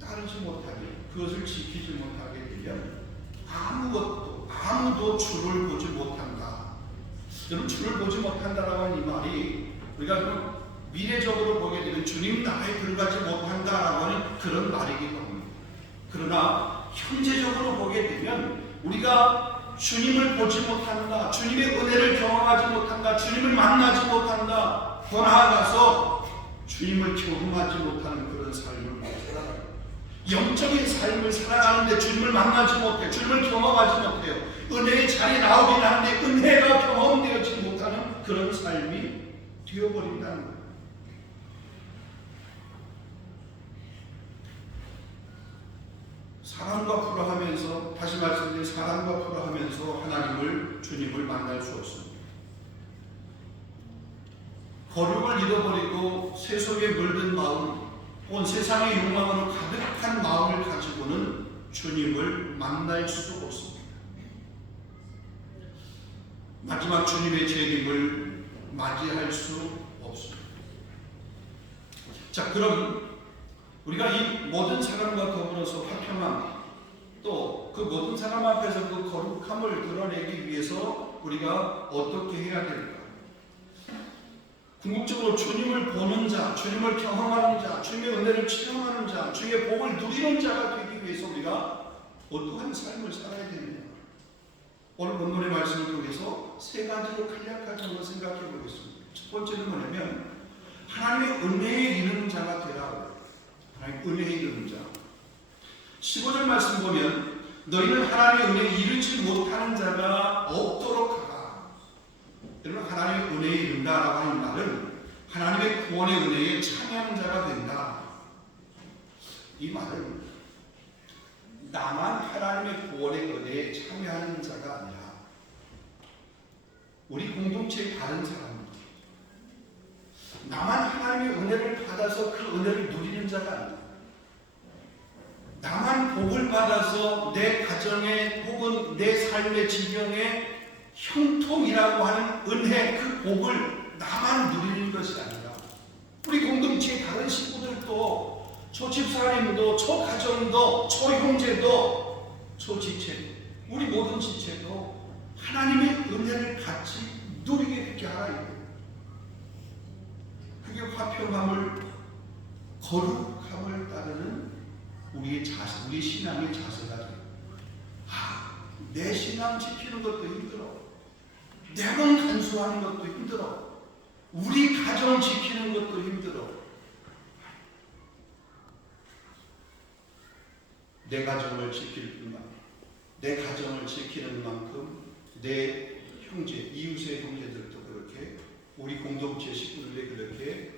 따르지 못하면, 그것을 지키지 못하게 되면 아무도 주를 보지 못한다. 여러분, 주를 보지 못한다라고 하는 이 말이 우리가 미래적으로 보게 되면 주님 나라에 들어가지 못한다라고 하는 그런 말이기도 합니다. 그러나 현재적으로 보게 되면 우리가 주님을 보지 못한다, 주님의 은혜를 경험하지 못한다, 주님을 만나지 못한다, 더 나아가서 주님을 경험하지 못하는 그런 삶을 살아가요. 영적인 삶을 살아가는데 주님을 만나지 못해요. 주님을 경험하지 못해요. 은혜의 자리에 나오긴 하는데 은혜가 경험되지 못하는 그런 삶이 되어버린다는 거예요. 사랑과 풀어하면서, 다시 말씀드린 사랑과 풀어하면서 하나님을, 주님을 만날 수 없습니다. 거룩을 잃어버리고 세속에 물든 마음, 온 세상의 욕망으로 가득한 마음을 가지고는 주님을 만날 수 없습니다. 마지막 주님의 재림을 맞이할 수 없습니다. 자, 그럼 우리가 이 모든 사람과 더불어서 화평함, 또 그 모든 사람 앞에서 그 거룩함을 드러내기 위해서 우리가 어떻게 해야 될까? 궁극적으로 주님을 보는 자, 주님을 경험하는 자, 주님의 은혜를 체험하는 자, 주의 복을 누리는 자가 되기 위해서 우리가 어떠한 삶을 살아야 되느냐? 오늘 본문의 말씀을 통해서 세 가지로 간략하게 한번 생각해 보겠습니다. 첫 번째는 뭐냐면 하나님의 은혜에 이르는 자가 되라. 하나님의 은혜에 이르는 자. 15절 말씀 보면 너희는 하나님의 은혜에 이르지 못하는 자가 없도록 하라. 여러분, 하나님의 은혜에 이른다라고 하는 말은 하나님의 구원의 은혜에 참여하는 자가 된다. 이 말은 나만 하나님의 구원의 은혜에 참여하는 자가 아니라 우리 공동체의 다른 사람들, 나만 하나님의 은혜를 받아서 그 은혜를 누리는 자가 아니라 나만 복을 받아서 내 가정에 혹은 내 삶의 지경에 형통이라고 하는 은혜, 그 복을 나만 누리는 것이 아니라 우리 공동체의 다른 식구들도, 저 집사님도, 저 가정도, 저 형제도, 저 지체도, 우리 모든 지체도 하나님의 은혜를 같이 누리게 되게 하라. 그게 화평함을, 거룩함을 따르는 우리의 자세, 우리 신앙의 자세가 돼요. 내 신앙 지키는 것도 힘들어. 내 돈 간수하는 것도 힘들어. 우리 가정 지키는 것도 힘들어. 내 가정을 지킬 뿐만, 내 가정을 지키는 만큼 내 형제, 이웃의 형제들도 그렇게, 우리 공동체 식구들의 그렇게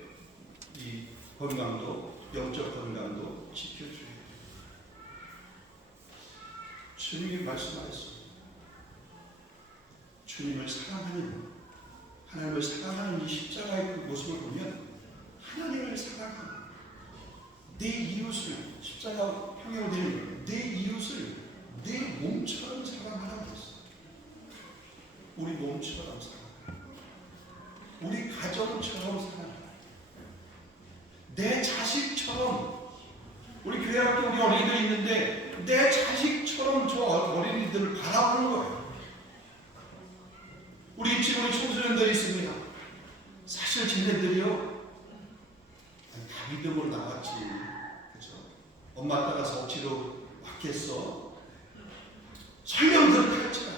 이 건강도, 영적 건강도 지켜줘야 돼요. 주님이 말씀하셨습니다. 주님을 사랑하는, 하나님을 사랑하는 이 십자가의 그 모습을 보면 하나님을 사랑하는, 내 이웃을, 십자가 형용되는 내 이웃을 내 몸처럼 사랑하라고 했어. 우리 몸처럼 사랑하라. 우리 가정처럼 사랑하라. 내 자식처럼. 우리 교회 학교 우리 어린이들 있는데 내 자식처럼 저 어린이들을 바라보는 거예요. 우리 지금 우리 청소년들이 있습니다. 사실 쟤네들이요 다 믿음으로 나왔지. 그렇죠? 엄마 따라서 억지로 왔겠어. 설령 그렇겠지.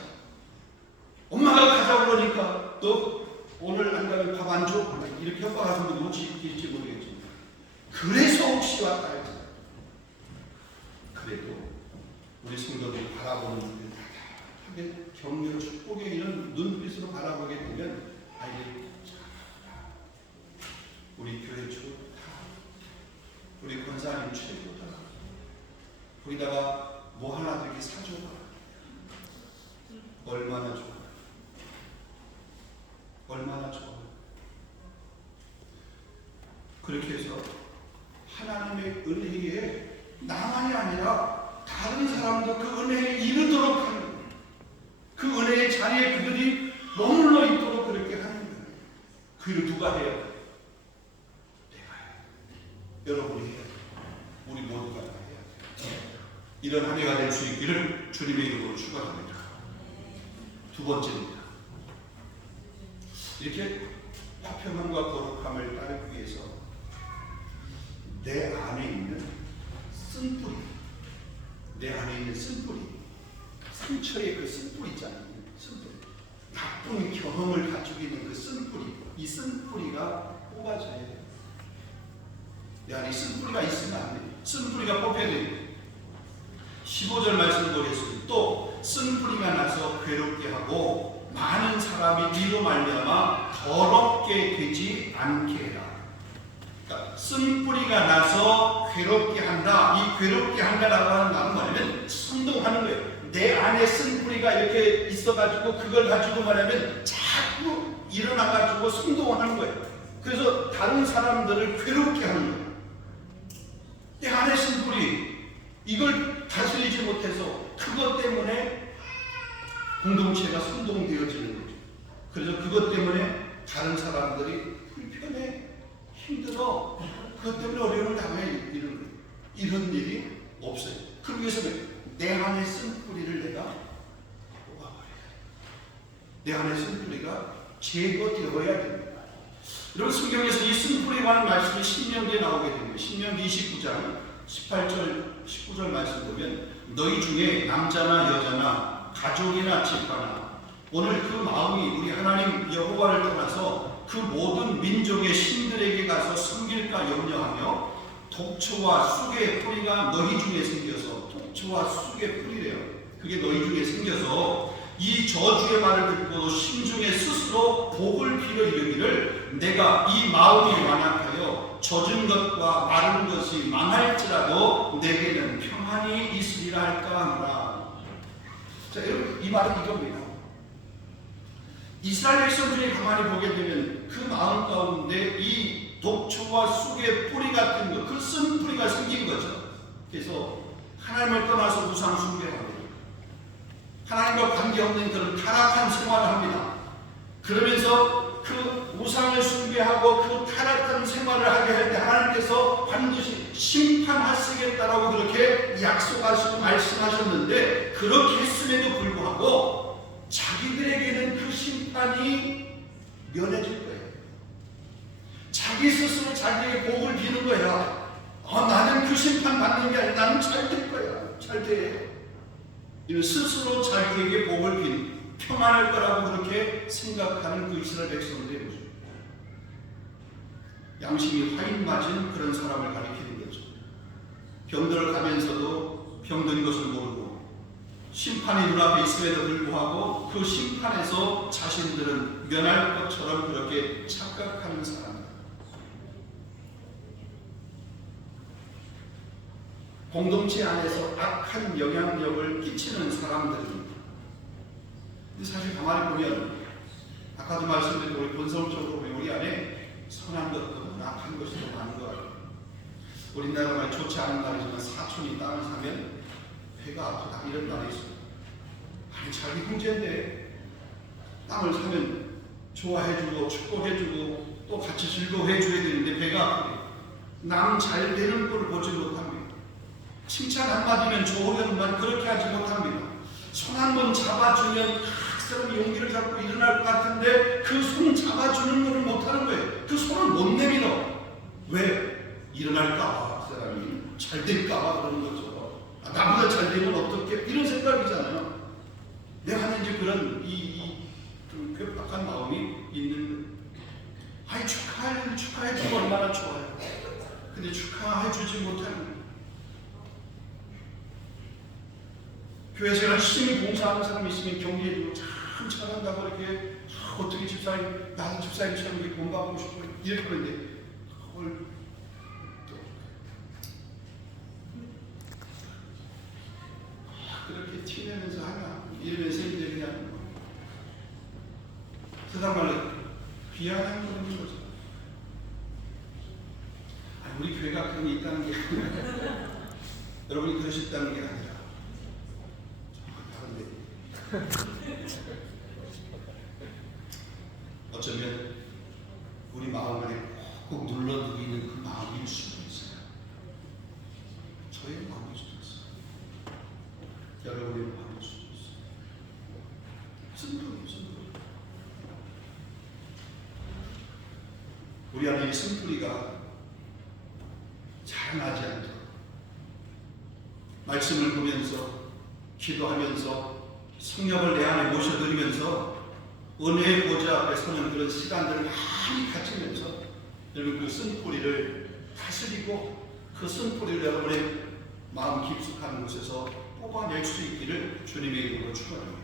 엄마가 가자고 그러니까 너 오늘 안 가면 밥 안 줘? 이렇게 협박하는 분도 혹시 있을지 모르겠지만 그래서 혹시 왔다 했지. 그래도 우리 성도들이 바라보는 눈을 따뜻하게 격려 축복의 이런 눈빛으로 바라보게 되면 아이들이 우리 교회 좋다. 우리 권사님 최고다. 거기다가 뭐 하나 이렇게 사줘봐. 얼마나 좋아. 얼마나 좋아. 그렇게 해서 하나님의 은혜에 나만이 아니라 다른 사람도 그 은혜에 이르도록 하는 거예요. 그 은혜의 자리에 그들이 머물러 있도록 그렇게 하는 거예요. 그 일을 누가 해요? 내가 해요. 여러분이 해야 돼요. 우리 모두가 다 해야 돼요. 이런 한 해가 될 수 있기를 주님의 이름으로 축원합니다. 두 번째입니다. 이렇게 화평함과 거룩함을 따르기 위해서 내 안에 있는 쓴뿌리, 내 안에 있는 쓴뿌리, 상처의 그 쓴뿌리 있잖아요. 쓴뿌리, 나쁜 경험을 가지고 있는 그 쓴뿌리, 이 쓴뿌리가 뽑아져야 돼요. 내 안에 쓴뿌리가 있으면 안 돼요. 쓴뿌리가 뽑혀야 돼요. 15절 말씀 보겠습니다. 또 쓴뿌리가 나서 괴롭게 하고 많은 사람이 이로 말미암아 더럽게 되지 않게 해라. 그러니까 쓴뿌리가 나서 괴롭게 한다. 이 괴롭게 한다라고 하는 말은 뭐냐면 선동하는 거예요. 내 안에 쓴뿌리가 이렇게 있어가지고 그걸 가지고 말하면 자꾸 일어나가지고 선동하는 거예요. 그래서 다른 사람들을 괴롭게 하는 거예요. 내 안에 쓴뿌리 이걸 다스리지 못해서 그것 때문에 공동체가 선동되어지는 거죠. 그래서 그것 때문에 다른 사람들이 불편해, 힘들어, 그것 때문에 어려움을 당해 이런 일이 없어요. 그러기 위해서는 내 안에 쓴 뿌리를 내가 뽑아버려야 돼. 내 안에 쓴 뿌리가 제거되어야 됩니다. 여러분 성경에서 이 쓴 뿌리라는 말씀이 신명기에 나오게 됩니다. 신명기 29장 18절 19절 말씀 보면 너희 중에 남자나 여자나 가족이나 집하나 오늘 그 마음이 우리 하나님 여호와를 떠나서 그 모든 민족의 신들에게 가서 섬길까 염려하며 독초와 쑥의 뿌리가 너희 중에 생겨서 독초와 쑥의 뿌리래요. 그게 너희 중에 생겨서 이 저주의 말을 듣고 심중에 스스로 복을 빌어 이르기를 내가 이 마음이 완악하여 젖은 것과 마른 것이 망할지라도 내게는 평안이 있으리라 할까 하노라. 자 여러분 이 말은 이겁니다. 이스라엘 백성 중에 가만히 보게 되면 그 마음 가운데 이 독초와 쑥의 뿌리 같은 것, 그 쓴 뿌리가 생긴 거죠. 그래서 하나님을 떠나서 우상 숭배하고 하나님과 관계없는 그런 타락한 생활을 합니다. 그러면서 그 우상을 숭배하고 그 타락한 생활을 하게 할 때 하나님께서 반드시 심판하시겠다라고 그렇게 약속하시고 말씀하셨는데 그렇게 했음에도 불구하고 자기들에게는 그 심판이 면해질 거예요. 자기 스스로 자기에게 복을 비는 거야. 나는 그 심판 받는 게 아니라 나는 잘 될 거야. 잘 돼. 이는 스스로 자기에게 복을 빈 평안할 거라고 그렇게 생각하는 그 이스라엘 백성들의 모습. 양심이 화인 맞은 그런 사람을 가리키는 거죠. 병들어 가면서도 병든 것을 모르고 심판이 눈앞에 있음에도 불구하고 그 심판에서 자신들은 면할 것처럼 그렇게 착각하는 사람. 공동체 안에서 악한 영향력을 끼치는 사람들입니다. 근데 사실 가만히 보면 아까도 말씀드린 우리 본성적으로 보면 우리 안에 선한 것도 악한 것이 더 많은 것 같아요. 우리나라가 좋지 않은 말이지만 사촌이 땅을 사면 배가 아프다 이런 말이 있어요. 아니 자기 형제인데 땅을 사면 좋아해주고 축복해주고 또 같이 즐거워해줘야 되는데 배가 아프대. 남 잘 되는 꼴을 보지 못합니다. 칭찬 한마디면 좋으면만 그렇게 하지 못합니다. 손 한 번 잡아주면 그 사람이 용기를 잡고 일어날 것 같은데 그 손 잡아주는 것을 못하는 거예요. 그 손을 못 내밀어. 왜? 일어날까봐 그 사람이 잘 될까봐 그러는 거죠. 나보다 잘 되면 어떻게 이런 생각이잖아요. 내가 하는 이제 그런 좀 괴팍한 마음이 있는 거예요. 아이 축하해주면 얼마나 좋아요. 근데 축하해주지 못하는 거예요. 교회에서 열심히 봉사하는 사람이 있으면 격려해주고 참 잘한다고 이렇게 어떻게 집사님 나도 집사님처럼 이렇게 본받고 싶고 이렇게 그러는데 그걸 또 그렇게 티내면서 하냐 이러면서 이제 그냥 세상 말로 귀한한 그런 거죠. 우리 교회가 그런 게 있다는 게 여러분이 그러셨다는 게 아니라 어쩌면 우리 마음 안에 꼭 눌러두고 있는 그 마음일 수도 있어요. 저의 마음일 수도 있어요. 여러분의 마음일 수도 있어요. 쓴뿌리. 우리 안에 이 쓴뿌리가 자라나지 않도록 말씀을 보면서 기도하면서 성령을 내 안에 모셔드리면서 은혜의 보좌 앞에 서는 그런 시간들을 많이 갖추면서 여러분 그 쓴뿌리를 다스리고 그 쓴뿌리를 여러분의 마음 깊숙한 곳에서 뽑아낼 수 있기를 주님의 이름으로 축원합니다.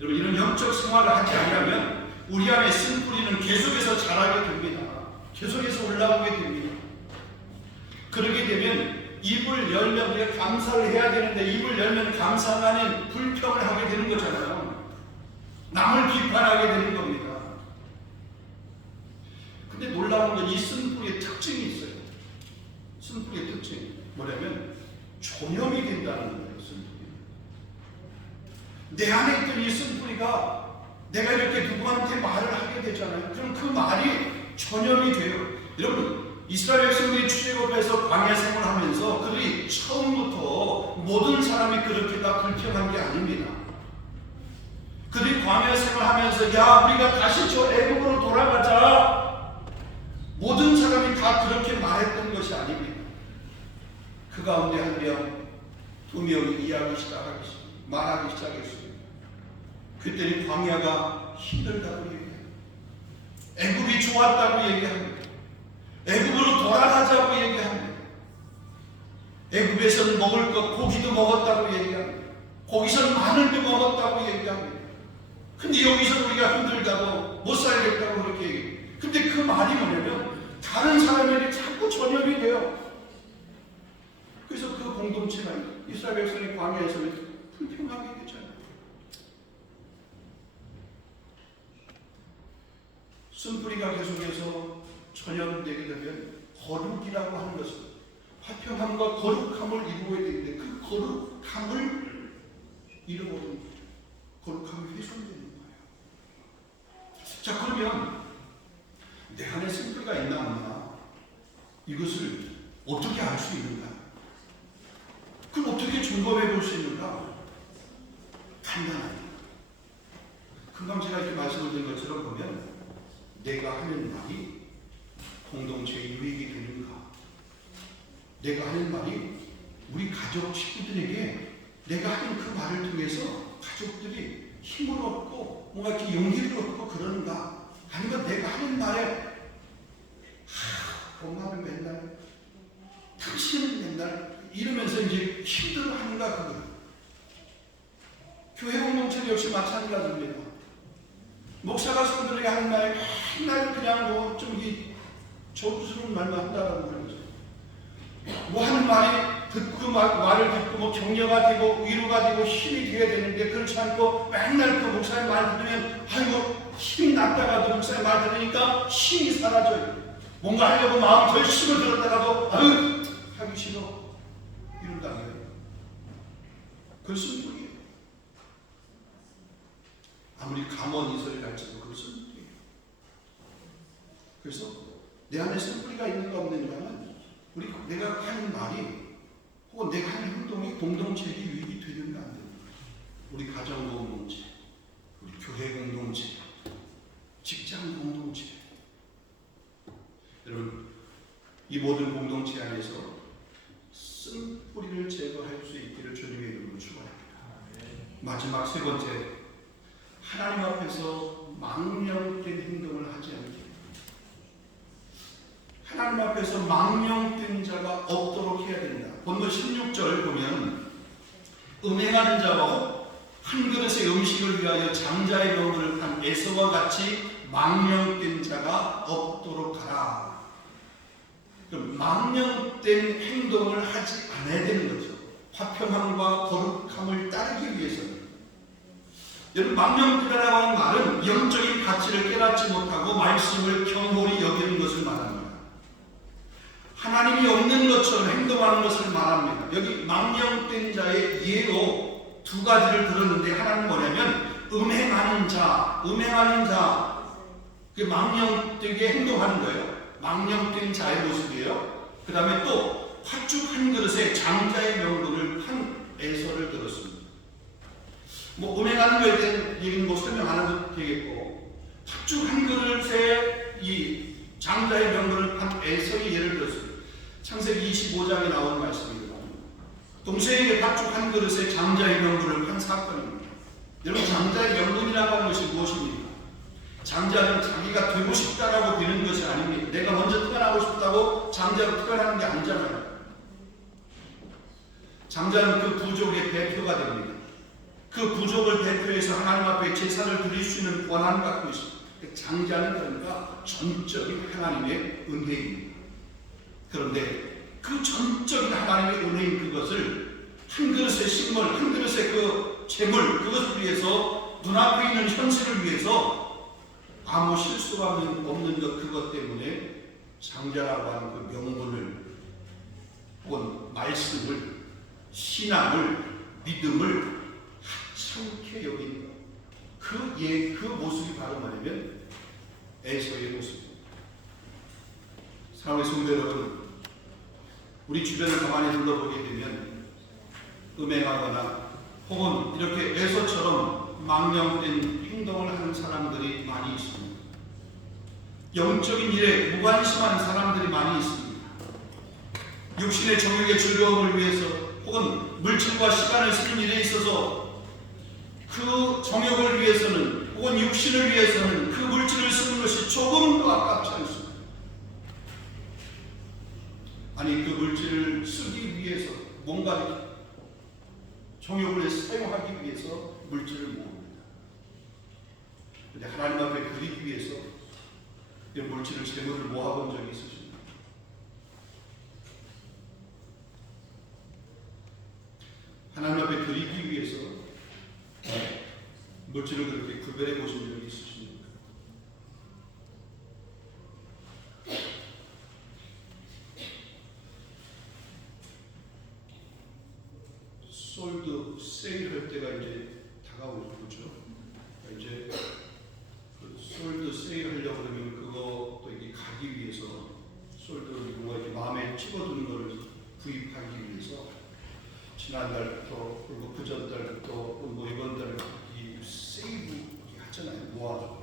여러분 이런 영적 생활을 하지 않으면 우리 안에 쓴뿌리는 계속해서 자라게 됩니다. 계속해서 올라오게 됩니다. 그러게 되면 입을 열면 우리가 감사를 해야 되는데 입을 열면 감사가 아닌 불평을 하게 되는 거잖아요. 남을 비판하게 되는 겁니다. 근데 놀라운 건 이 쓴뿌리의 특징이 있어요. 쓴뿌리의 특징이 뭐냐면 존염이 된다는 거예요. 쓴뿌리. 내 안에 있던 이 쓴뿌리가 내가 이렇게 누구한테 말을 하게 되잖아요. 그럼 그 말이 전염이 돼요. 여러분 이스라엘 백성들이 출애굽해서 광야 생활하면서 그들이 처음부터 모든 사람이 그렇게 다 불평한 게 아닙니다. 그들이 광야 생활하면서 야 우리가 다시 저 애굽으로 돌아가자 모든 사람이 다 그렇게 말했던 것이 아닙니다. 그 가운데 한 명, 두 명이 말하기 시작했어요. 그때는 광야가 힘들다고 얘기해요. 애굽이 좋았다고 얘기합니다. 애굽으로 돌아가자고 얘기합니다. 애굽에서는 먹을 것 고기도 먹었다고 얘기합니다. 거기서는 마늘도 먹었다고 얘기합니다. 근데 여기서 우리가 힘들다고 못 살겠다고 그렇게 얘기해요. 근데 그 말이 뭐냐면 다른 사람에게 자꾸 전염이 돼요. 그래서 그 공동체가 이스라엘 백성의 광야에서는 불평하게 되잖아요. 쓴뿌리가 계속해서 전염되게 되면 거룩이라고 하는 것은 화평함과 거룩함을 이루어야 되는데 그 거룩함을 잃어버린 거룩함이 훼손되는 거예요. 자 그러면 내 안에 쓴뿌리가 있나 없나 이것을 어떻게 알 수 있는가? 그럼 어떻게 점검해 볼 수 있는가? 간단합니다. 금방 제가 이렇게 말씀을 드린 것처럼 보면 내가 하는 말이 공동체에 유익이 되는가? 내가 하는 말이 우리 가족 친구들에게 내가 하는 그 말을 통해서 가족들이 힘을 얻고 뭔가 이렇게 용기를 얻고 그러는가? 아니면 내가 하는 말에 엄마는 맨날 당신은 맨날 이러면서 이제 힘들어하는가 그거예요. 교회 공동체도 역시 마찬가지입니다. 목사가 성도들에게 하는 말에 맨날 그냥 뭐 좀 저주스러운 말만 한다라고 그러는 거죠. 뭐 하는 말이 듣고 말을 듣고 뭐 격려가 되고 위로가 되고 힘이 되어야 되는데 그렇지 않고 맨날 그 목사의 말 들으면 아이고 힘이 났다가도 목사의 말 들으니까 힘이 사라져요. 뭔가 하려고 마음이 더 힘을 들었다가도 아유 하기 싫어 이런다고요. 그것은 뿌리예요. 아무리 감언이설을 갈지도 그것은 뿌리예요. 그래서 내 안에서 뿌리가 있는가 없는가는 내가 하는 말이 혹은 내가 하는 행동이 공동체에게 유익이 되는가 안 되는가. 우리 가정 공동체, 우리 교회 공동체, 직장 공동체. 여러분, 이 모든 공동체 안에서 쓴 뿌리를 제거할 수 있기를 주님의 이름으로 축원합니다. 마지막 세 번째, 하나님 앞에서 망령된 행동을 하지 않게. 하나님 앞에서 망령된 자가 없도록 해야 된다. 본문 16절 보면 음행하는 자와 한 그릇의 음식을 위하여 장자의 명분을 판 에서와 같이 망령된 자가 없도록 하라. 그럼 망령된 행동을 하지 않아야 되는 거죠. 화평함과 거룩함을 따르기 위해서는. 여러분, 망령되다라고 하는 말은 영적인 가치를 깨닫지 못하고 말씀을 경홀히 여기는 것을 말합니다. 하나님이 없는 것처럼 행동하는 것을 말합니다. 여기 망령된 자의 예로 두 가지를 들었는데, 하나는 뭐냐면 음행하는 자, 그 망령되게 행동하는 거예요. 망령된 자의 모습이에요. 그 다음에 또 팥죽 한 그릇에 장자의 명분을 판 에서를 들었습니다. 음행하는 거에 대한 얘기는 설명 안 해도 되겠고, 팥죽 한 그릇에 이 장자의 명분을 판 에서의 예를 들었습니다. 창세기 25장에 나온 말씀입니다. 동생에게 팥죽 한 그릇에 장자의 명분을 판 사건입니다. 여러분, 장자의 명분이라고 하는 것이 무엇입니까? 장자는 자기가 되고 싶다라고 되는 것이 아닙니다. 내가 먼저 태어나고 싶다고 장자로 태어나는 게 아니잖아요. 장자는 그 부족의 대표가 됩니다. 그 부족을 대표해서 하나님 앞에 제사를 드릴 수 있는 권한을 갖고 있습니다. 장자는 그러니까 전적인 하나님의 은혜입니다. 그런데 그 전적인 하나님의 은혜인 그것을 한 그릇의 식물, 한 그릇의 그 재물, 그것을 위해서, 눈앞에 있는 현실을 위해서 아무 실수가 없는 그것 때문에 장자라고 하는 그 명분을 혹은 말씀을, 신앙을, 믿음을 하찮게 여긴 그 모습이 바로 뭐냐면 에서의 모습입니다. 사랑하는 성도 여러분, 우리 주변을 가만히 둘러보게 되면 음행하거나 혹은 이렇게 에서처럼 망령된 행동을 하는 사람들이 많이 있습니다. 영적인 일에 무관심한 사람들이 많이 있습니다. 육신의 정욕의 즐거움을 위해서 혹은 물질과 시간을 쓰는 일에 있어서 그 정욕을 위해서는 혹은 육신을 위해서는 그 물질을 쓰는 것이 조금도 아깝지 않습니다. 아니, 그 물질을 쓰기 위해서 뭔가 정욕을 사용하기 위해서 물질을 모읍니다. 그런데 하나님 앞에 드리기 위해서 이 물질을, 재물을 모아본 적이 있으십니까? 하나님 앞에 드리기 위해서 물질을 그렇게 구별해 보신 적이 있으십니까? 솔드 세일할 때가 이제 다가오죠, 그렇죠? 이제 그 솔드 세일하려고 그러면 그것도 이게 가기 위해서 솔드 누가 이렇게 마음에 찍어두는 것을 구입하기 위해서 지난달부터 그리고 그 전달부터 이번 달에 이 세이브 하잖아요. 모아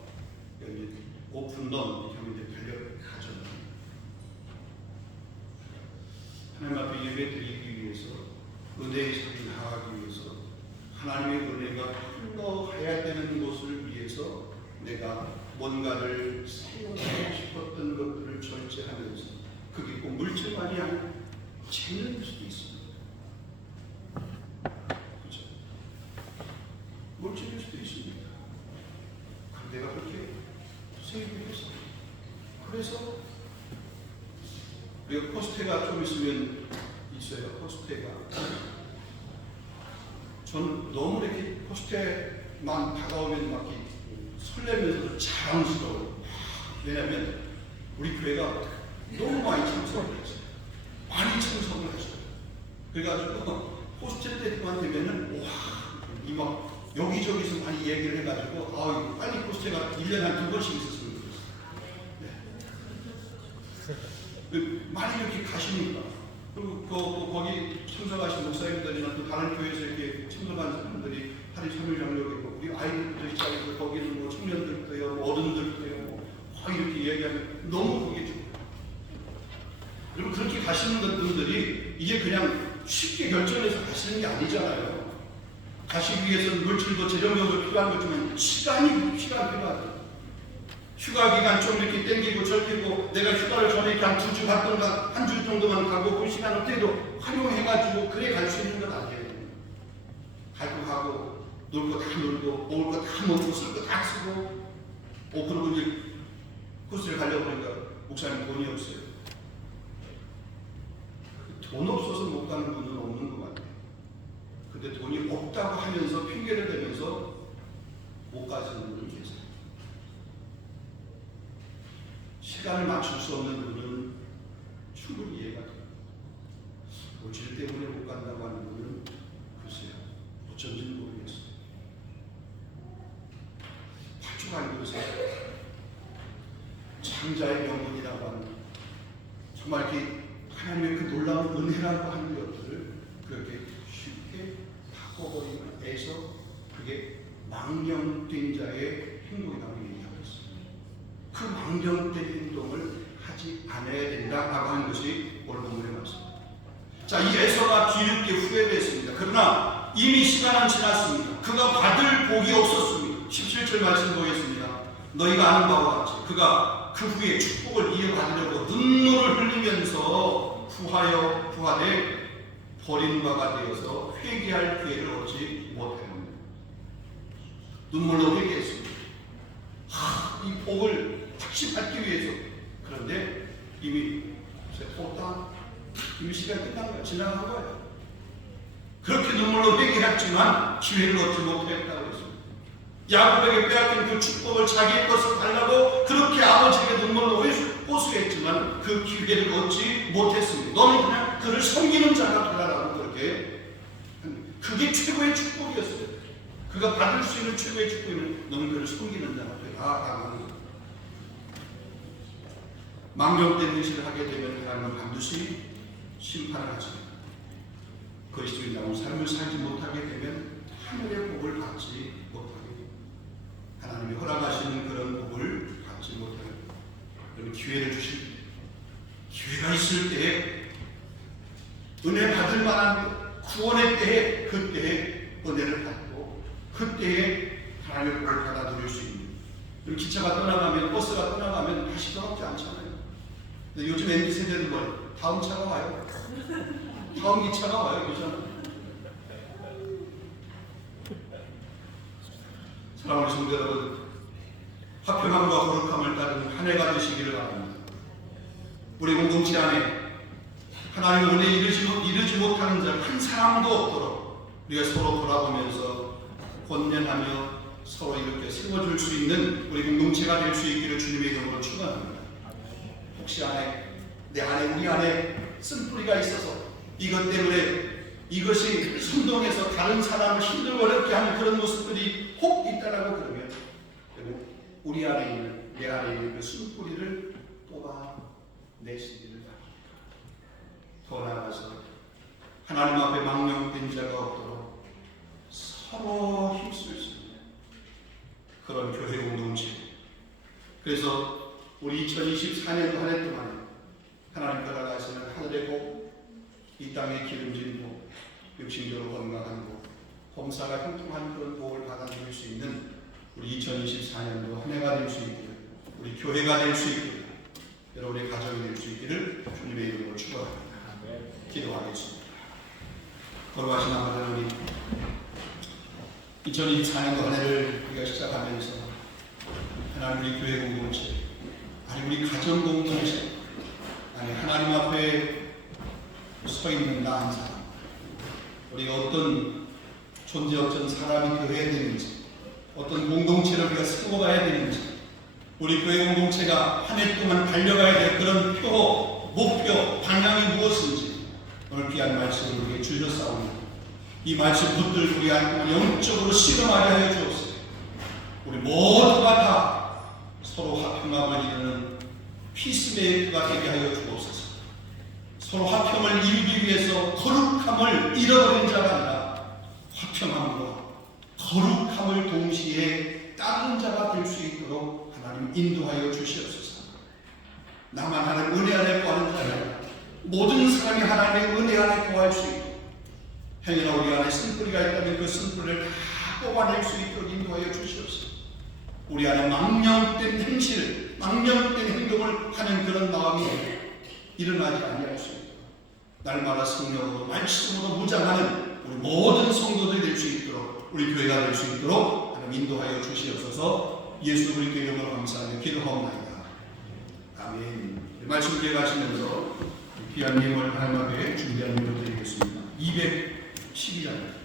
여기 오픈런 이렇게 하면 이제 달려가잖아요. 하나님 앞에 예배 드리기 위해서, 은혜의 삶을 나아가기 위해서, 하나님의 은혜가 흘러가야 되는 곳을 위해서 내가 뭔가를 사용하고 싶었던 것들을 절제하면서, 그게 꼭 물질만이 아니라 재능일 수도 있습니다. 그렇죠? 물질일 수도 있습니다. 그럼 내가 그렇게 세입해서, 그래서 우리가 코스테가 좀 있으면 있어요. 코스테가. 전 너무 이렇게 코스테만 다가오면 막 설레면서도 자랑스러워요. 왜냐하면 우리 교회가 너무 많이 참석을 했어요. 많이 참석을 하셔요. 그래가지고 포스트 때만 되면은 이막 여기저기서 많이 얘기를 해가지고 빨리 포스트가 1년에 한 2번씩 있었으면 좋겠어요. 네. 많이 이렇게 가시니까 그리고 또 거기 참석하신 목사님들이나 또 다른 교회에서 이렇게 참석한 사람들이 하루 3일 장로이고 우리 아이들도 있고 거기는 뭐 청년들도요, 뭐 어른들도요, 이렇게 얘기하면 너무 그게 좋아요. 그리고 그렇게 가시는 분들이 이게 그냥 쉽게 결정해서 가시는 게 아니잖아요. 가시기 위해서는 물질도 재정력도 필요한 거지만 시간 필요하죠. 휴가 기간 좀 이렇게 땡기고 절기고 내가 휴가를 전에 이렇게 한 2주 갔던가 한 주 정도만 가고 그 시간 어때도 활용해가지고 그래 갈 수 있는 건 아니에요. 갈 거 가고 놀 거 다 놀고 먹을 거 다 먹고 쓸 거 다 쓰고 그리고 이제 코스를 가려고 하니까 목사님 돈이 없어요. 돈 없어서 못 가는 분은 없는 것 같아요. 근데 돈이 없다고 하면서 핑계를 대면서 못 가시는 분이 계세요. 시간을 맞출 수 없는 분은 충분히 이해가 돼요. 고질 때문에 못 간다고 하는 분은 글쎄요, 어쩐지는 모르겠어요. 8주간 요새 창자의 명분이라고 하는 정말 이렇게 하나님의 그 놀라운 은혜라고 하는 것들을 그렇게 쉽게 바꿔버리면 해서 그게 망령된 자의 행동이라고 얘기하고 있습니다. 그 망령된 행동을 하지 않아야 된다라고 하는 것이 오늘 본문의 말씀입니다. 자, 이 에서가 뒤늦게 후회했습니다. 그러나 이미 시간은 지났습니다. 그가 받을 복이 없었습니다. 17절 말씀 보겠습니다. 너희가 아는 바와 같이 그가 그 후에 축복을 이어받으려고 눈물을 흘리면서 후하되 버린 바가 되어서 회개할 기회를 얻지 못하였습니다. 눈물로 회개했습니다. 이 복을 다시 받기 위해서. 그런데 이미 이미 시간 끝난 거야. 지나간 거야. 그렇게 눈물로 회개했지만 기회를 얻지 못했다고 했습니다. 야곱에게 빼앗긴 그 축복을 자기의 것을 달라고 그렇게 아버지에게 눈물로 호소했지만 그 기회를 얻지 못했습니다. 너는 그냥 그를 섬기는 자가 되라라고 그렇게. 그게 최고의 축복이었어요. 그가 받을 수 있는 최고의 축복이면 너는 그를 섬기는 자가 되라. 망령된 행실을 하게 되면 하나님은 반드시 심판을 하십니다. 그리스도인 나온 삶을 살지 못하게 되면 하늘의 복을 받지 못하게 됩니다. 하나님이 허락하시는 그런 복을 받지 못하게 됩니다. 여러분 기회를 주십니다. 기회가 있을 때에 은혜 받을 만한 구원의 때에 그때에 은혜를 받고 그때에 하나님의 복을 받아 누릴 수 있는. 그리고 기차가 떠나가면 버스가 떠나가면 다시 떠나지 않잖아요. 근데 요즘 MZ세대는 뭐예요? 다음 차가 와요. 다음 기차가 와요. 그렇잖아요. 사랑하는 성도 여러분, 화평함과 거룩함을 따르는 한 해가 되시기를 바랍니다. 우리 공동체 안에 하나님의 은혜에 이르지 못하는 자 한 사람도 없도록 우리가 서로 돌아보면서 권면하며 서로 이렇게 세워줄 수 있는 우리 공동체가 될 수 있기를 주님의 이름으로 축원합니다. 혹시 내 안에 우리 안에 쓴뿌리가 있어서 이것 때문에 이것이 선동해서 다른 사람을 힘들고 어렵게 하는 그런 모습들이 혹 있다라고 그러면 우리 안에 있는 내 안에 있는 그 쓴뿌리를 뽑아내시기를 바랍니다. 더 나아가서 하나님 앞에 망령된 자가 없도록 서로 힘쓸 수 있는 그런 교회 공동체. 그래서 우리 2024년도 한 해 동안에 하나님 따라가시는 하늘의 복, 이 땅의 기름진 복, 육신적으로 건강한 복, 범사가 형통한 그런 복을 받아 누릴 수 있는 우리 2024년도 한 해가 될 수 있기를, 우리 교회가 될 수 있기를, 여러분의 가정이 될 수 있기를 주님의 이름으로 축원합니다. 기도하겠습니다. 거룩하신 아버지 하나님, 2024년도 한 해를 우리가 시작하면서 하나님 우리 교회 공동체, 아니 우리 가정 공동체, 아니 하나님 앞에 서 있는 나 한 사람, 우리가 어떤 존재 어떤 사람이 되어야 되는지, 어떤 공동체를 우리가 세워가야 되는지, 우리 교회 공동체가 한 해 동안 달려가야 될 그런 표, 목표, 방향이 무엇인지 오늘 귀한 말씀을 우리에게 주셨사오니 이 말씀 붙들고 우리 안에 영적으로 실험하게 하여 주옵소서. 우리 모두가 다 서로 화평함을 이루는 피스메이커가 되게 하여 주옵소서. 서로 화평을 이루기 위해서 거룩함을 잃어버린 자가 아니라 화평함과 거룩함을 동시에 따르는 자가 될 수 있도록 하나님 인도하여 주시옵소서. 나만 하나님 은혜 안에 거하는 자가 아니라 모든 사람이 하나님의 은혜 안에 거할 수 있도록, 행여나 우리 안에 쓴뿌리가 있다면 그 쓴뿌리를 다 뽑아낼 수 있도록 인도하여 주시옵소서. 우리 안에 망령된 행실, 망령된 행동을 하는 그런 마음이 일어나지 아니할 수 있도록 날마다 성령으로 말씀으로 무장하는 우리 모든 성도들이 될 수 있도록, 우리 교회가 될 수 있도록 하나님 인도하여 주시옵소서. 예수 그리스도 이름으로 감사하며 기도하옵나이다. 아멘. 말씀 기억하시면서 귀한 예물 하나님 앞에 준비한 예물 드리겠습니다. 212장.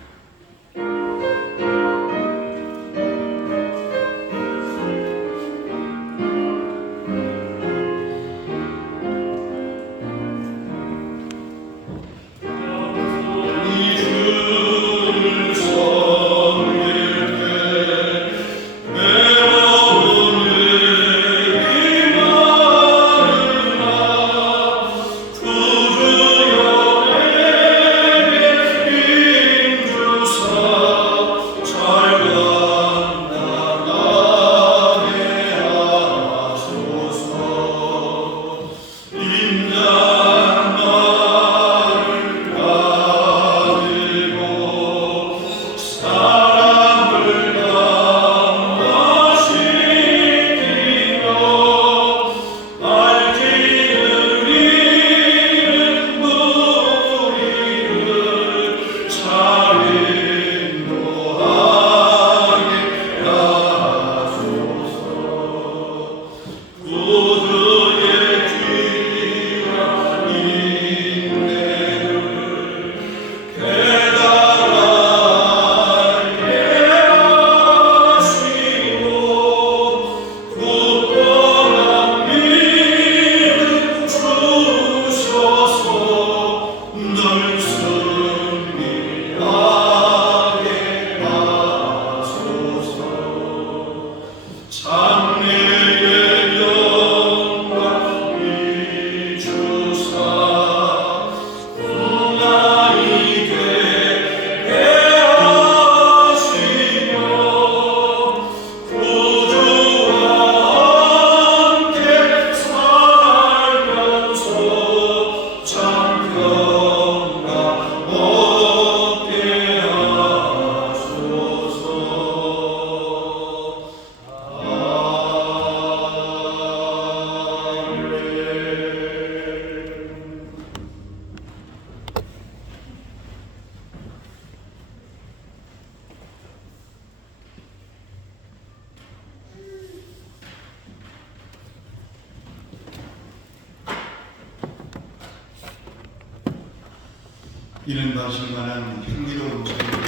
이는 바실만한 향기로운 자리로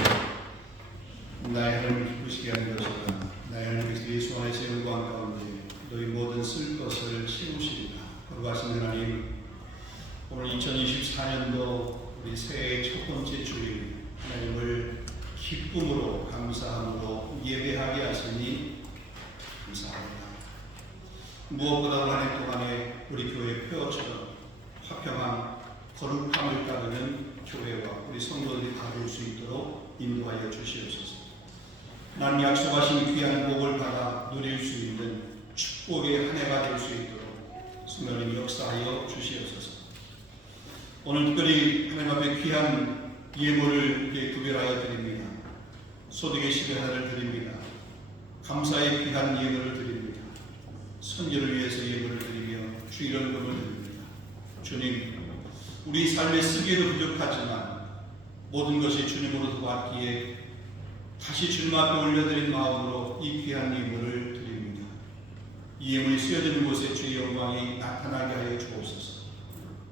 나의 하나님을 기쁘시게 하는 것이다. 나의 하나님 예수 안에서 영광 가운데 너희 모든 쓸 것을 채우시리라. 거룩하신 하나님, 오늘 2024년도 우리 새해의 첫 번째 주일, 하나님을 기쁨으로 감사함으로 예배하게 하시니 감사합니다. 무엇보다 한 해 동안에 우리 교회 폐허처럼 화평함, 거룩함을 따르는 교회와 우리 성도들이 다 될 수 있도록 인도하여 주시옵소서. 나는 약속하신 귀한 복을 받아 누릴 수 있는 축복의 한 해가 될 수 있도록 성령님 역사하여 주시옵소서. 오늘 특별히 하나님 앞에 귀한 예물을 구별하여 드립니다. 소득의 10의 하나를 드립니다. 감사의 귀한 예물을 드립니다. 선교를 위해서 예물을 드리며 주일원금을 드립니다. 주님, 우리 삶에 쓰기에도 부족하지만 모든 것이 주님으로부터 왔기에 다시 주님 앞에 올려드린 마음으로 이 귀한 예물을 드립니다. 이 예물이 쓰여지는 곳에 주의 영광이 나타나게 하여 주옵소서.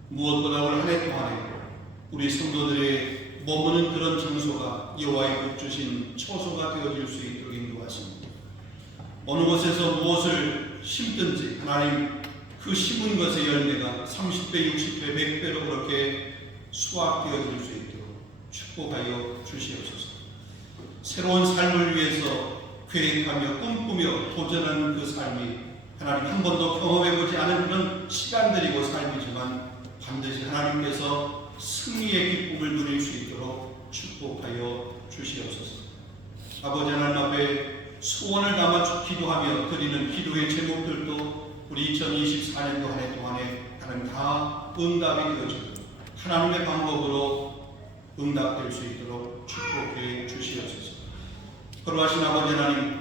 무엇보다 올 한 해 동안에 우리 성도들의 머무는 그런 장소가 여호와의 복 주신 처소가 되어질 수 있도록 인도하십니다. 어느 곳에서 무엇을 심든지 하나님 그 심은 것의 열매가 30배, 60배, 100배로 그렇게 수확되어질 수 있도록 축복하여 주시옵소서. 새로운 삶을 위해서 계획하며 꿈꾸며 도전하는 그 삶이 하나님 한 번도 경험해보지 않은 그런 시간들이고 삶이지만 반드시 하나님께서 승리의 기쁨을 누릴 수 있도록 축복하여 주시옵소서. 아버지 하나님 앞에 소원을 담아 기도하며 드리는 기도의 제목들도 우리 2024년도 한 해 동안에 하나님 다 응답이 되어지고 하나님의 방법으로 응답될 수 있도록 축복해 주시옵소서. 거룩하신 아버지 하나님,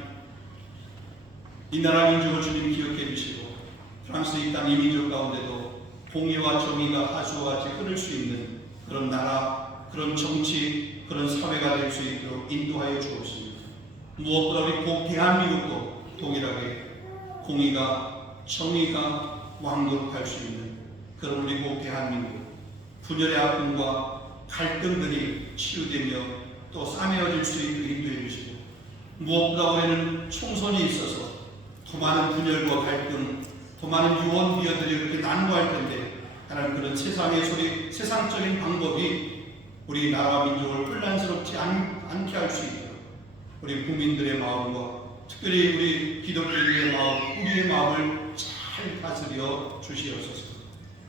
이 나라 민족을 주님 기억해 주시고 프랑스 이 땅 이 민족 가운데도 공의와 정의가 하수와 같이 흐를 수 있는 그런 나라, 그런 정치, 그런 사회가 될 수 있도록 인도하여 주옵소서. 무엇보다 우리 꼭 대한민국도 동일하게 공의가 정의가 왕노릇할 수 있는 그런 우리 꼭 대한민국, 분열의 아픔과 갈등들이 치유되며 또 싸매어질 수 있도록 인도해 주시고, 무엇보다 우리는 총선이 있어서 더 많은 분열과 갈등, 더 많은 유언비어들이 그렇게 난무할 텐데 하나님 그런 세상의 소리, 세상적인 방법이 우리 나라와 민족을 혼란스럽지 않게 할 수 있도록 우리 국민들의 마음과 특별히 우리 기독교인의 마음, 우리의 마음을 잘 다스려 주시옵소서.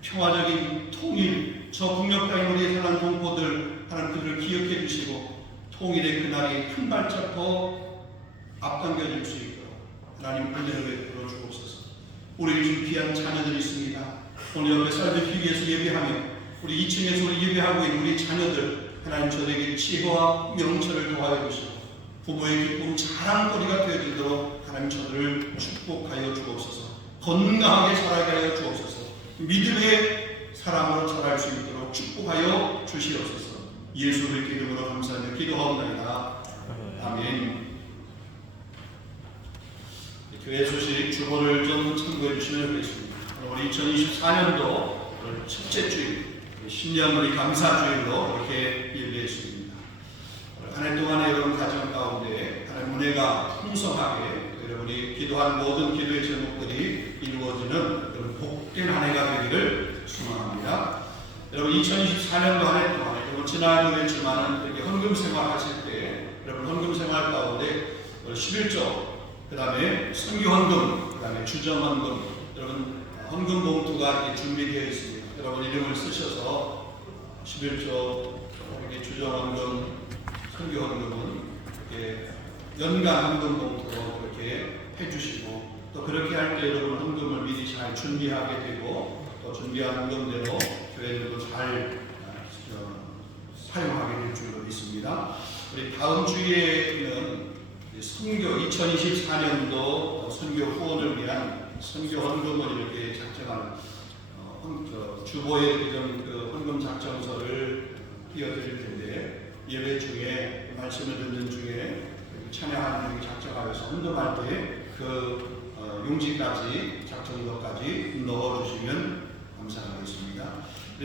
평화적인 통일, 저 북녘 땅에 우리의 사랑 동포들 하나님 그들을 기억해 주시고 통일의 그날이 한 발짝 더 앞당겨질 수 있도록 하나님 은혜를 베풀어 주옵소서. 우리 중 귀한 자녀들이 있습니다. 오늘 옆에 살펴기 위해서 예배하며 우리 2층에서 우리 예배하고 있는 우리 자녀들 하나님 저에게 지혜와 명철을 더하여 주시고 부모의 기쁨 자랑거리가 되어지도록 하나님 저들을 축복하여 주옵소서. 건강하게 자라게 하여 주옵소서. 믿음의 사람으로 자랄 수 있도록 축복하여 주시옵소서. 예수 그리스도의 이름으로 감사하며 기도하옵나이다. 아멘. 교회 소식 주보를 좀 참고해 주시면 되겠습니다. 우리 2024년도 첫째 주일, 신년 우리 감사주일로 이렇게 예배했습니다. 한 해 동안에 여러분 가정 가운데 하나님 은혜가 풍성하게 여러분이 기도한 모든 기도의 제목들이 이루어지는 복된 한 해가 되기를 소망합니다. 여러분 2024년도 한 해 동안에 여러분 지난해도 했지만 이렇게 헌금 생활 하실 때 여러분 헌금 생활 가운데 11조 그 다음에 선교헌금, 그 다음에 주정헌금, 여러분 헌금 봉투가 이렇게 준비되어 있습니다. 여러분 이름을 쓰셔서 11조, 이렇게 주정헌금, 선교헌금은 이렇게 연간 헌금 봉투로 이렇게 해주시고 또 그렇게 할 때 여러분 헌금을 미리 잘 준비하게 되고 또 준비한 헌금대로 교회들도 잘 사용하게 될 줄로 믿습니다. 우리 다음 주에는 선교 2024년도 선교 후원을 위한 선교 헌금을 이렇게 작성하는 주보에 그 헌금 작성서를 띄워드릴 텐데 예배 중에 말씀을 듣는 중에 찬양하는 중에 작성하여서 헌금할 때 그 용지까지 작성서까지 넣어주시면 감사하겠습니다.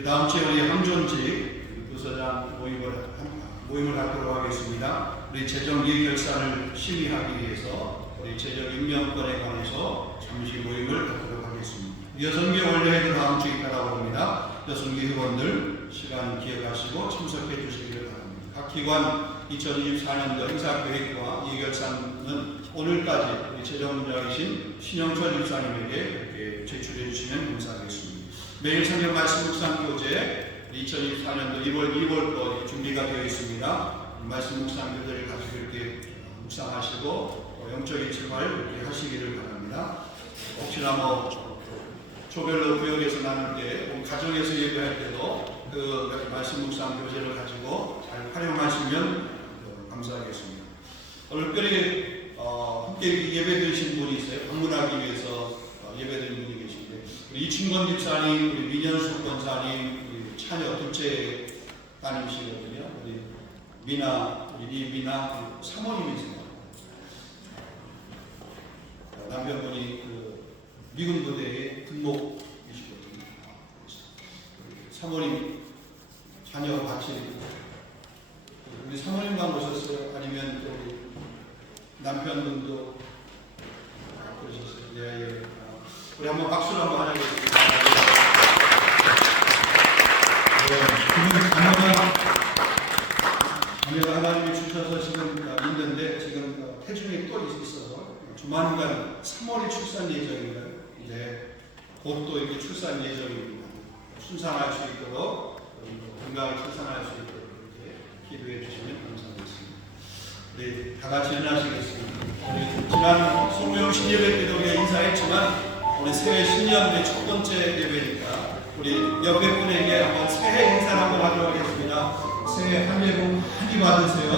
다음 주에 우리 항존직 부서장 모임을 갖도록 하겠습니다. 우리 재정 예결산을 심의하기 위해서 우리 재정 임명권에 관해서 잠시 모임을 갖도록 하겠습니다. 여성계 원래회도 다음 주에 있다고 합니다. 여성계 회원들 시간 기억하시고 참석해 주시기를 바랍니다. 각 기관 2024년도 행사계획과 예결산은 오늘까지 우리 재정문장이신 신영철 집사님에게 이렇게 제출해 주시면 감사하겠습니다. 매일 성경 말씀 묵상 교재 2024년도 1월 2월도 준비가 되어 있습니다. 말씀 묵상 교재를 가지고 이렇게 묵상하시고 영적인 생활 이렇게 하시기를 바랍니다. 혹시나 조별로 구역에서 나눌 때 가정에서 예배할 때도 그 말씀 묵상 교재를 가지고 잘 활용하시면 감사하겠습니다. 오늘 특별히 함께 예배 드리신 분이 있어요. 방문하기 위해서 예배 드리는 분이 계신데 우리 이충건 집사님, 우리 민현숙 권사님, 우리 차녀 둘째 따님이시거든요. 우리 미나 사모님이세요. 남편분이 그 미군 부대에 군목이시거든요. 사모님 자녀 같이 우리 사모님만 오셨어요? 아니면 또 남편분도 그러셨어요? 예. 우리 한번 박수를 한번 하겠습니다. 두분 자녀가 기회가 하나님이 주셔서 지금 있는데 지금 태중에 또 있어서 조만간 3월에 출산 예정입니다. 이제 곧 또 이렇게 출산 예정입니다. 순산할 수 있도록 건강을 출산할 수 있도록 이렇게 기도해 주시면 감사하겠습니다. 우리 다 같이 일어나시겠습니다. 우리 지난 송명신 예배 때도 우리가 인사했지만 우리 새해 신년의 첫 번째 예배니까 우리 옆에 분에게 한번 새해 인사를 한번 하도록 하겠습니다. 새해 한 해 복 많이 받으세요.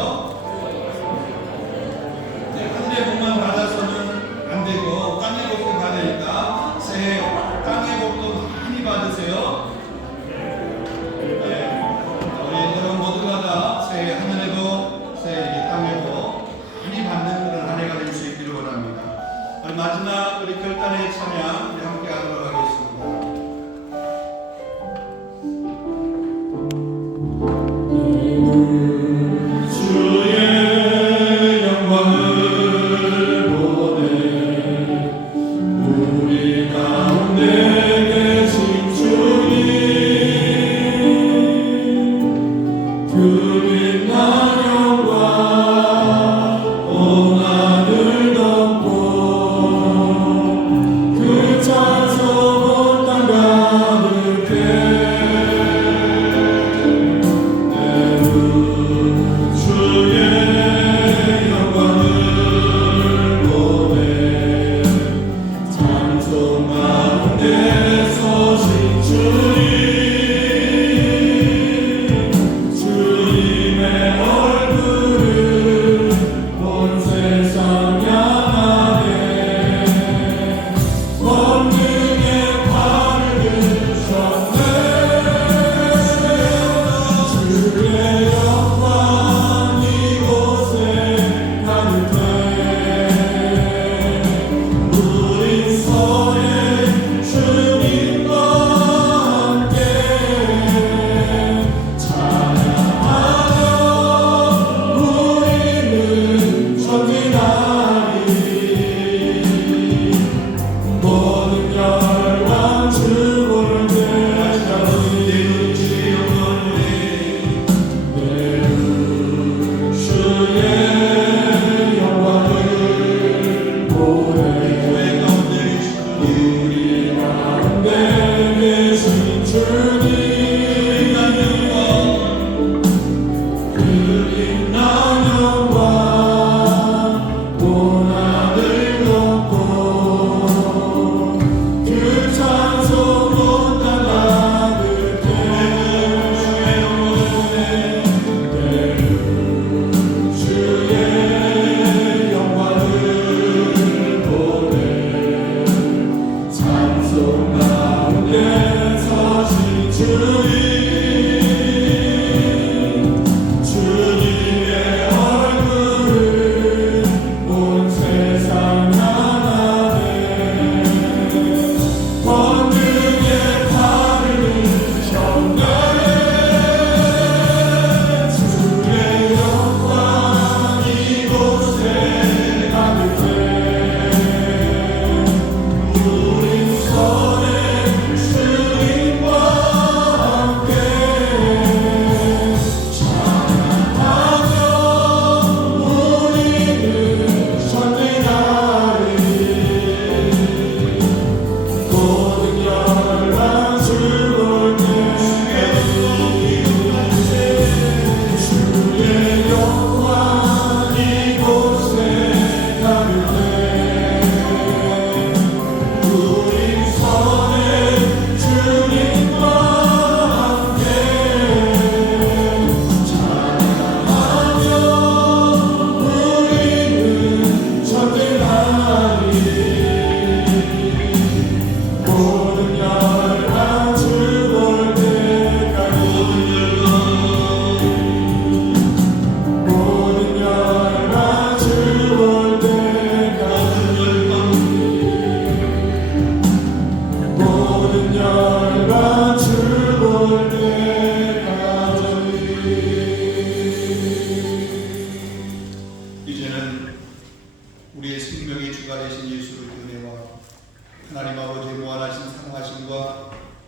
한 해 복만 받아서는 안 되고 땅의 복도 받으니까 새해 땅의 복도 많이 받으세요. 우리 여러분 모두가 다 새해 하늘의 복, 새해 땅의 복 많이 받는 그런 한 해가 될 수 있기를 원합니다. 우리 마지막 우리 결단의 찬양 우리 함께 하도록 하겠습니다.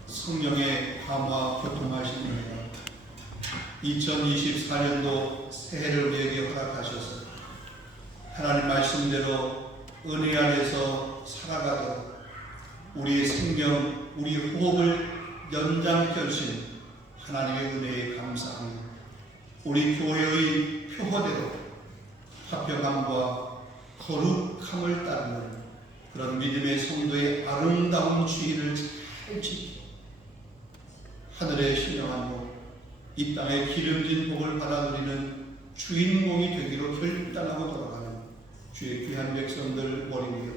성령의 감화 교통하신 은혜가 2024년도 새해를 우리에게 허락하셔서 하나님 말씀대로 은혜 안에서 살아가도록 우리의 생명, 우리의 호흡을 연장케 하신 하나님의 은혜에 감사합니다. 우리 교회의 표어대로 화평함과 거룩함을 따르는 그런 믿음의 성도의 아름다운 주의를 잘 지키고 하늘의 신령한 복, 이 땅의 기름진 복을 받아들이는 주인공이 되기로 결단하고 돌아가는 주의 귀한 백성들 머리 위에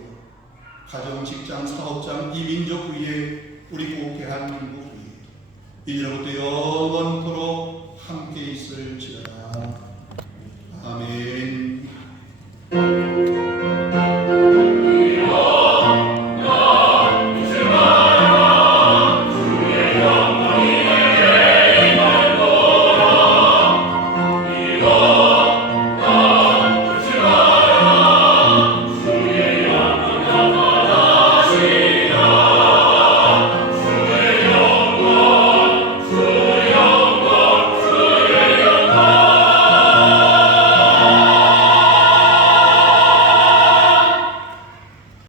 가정, 직장, 사업장, 이 민족 위에 우리 고 대한민국 위에 이제부터 영원토록 함께 있을지어다. 아멘.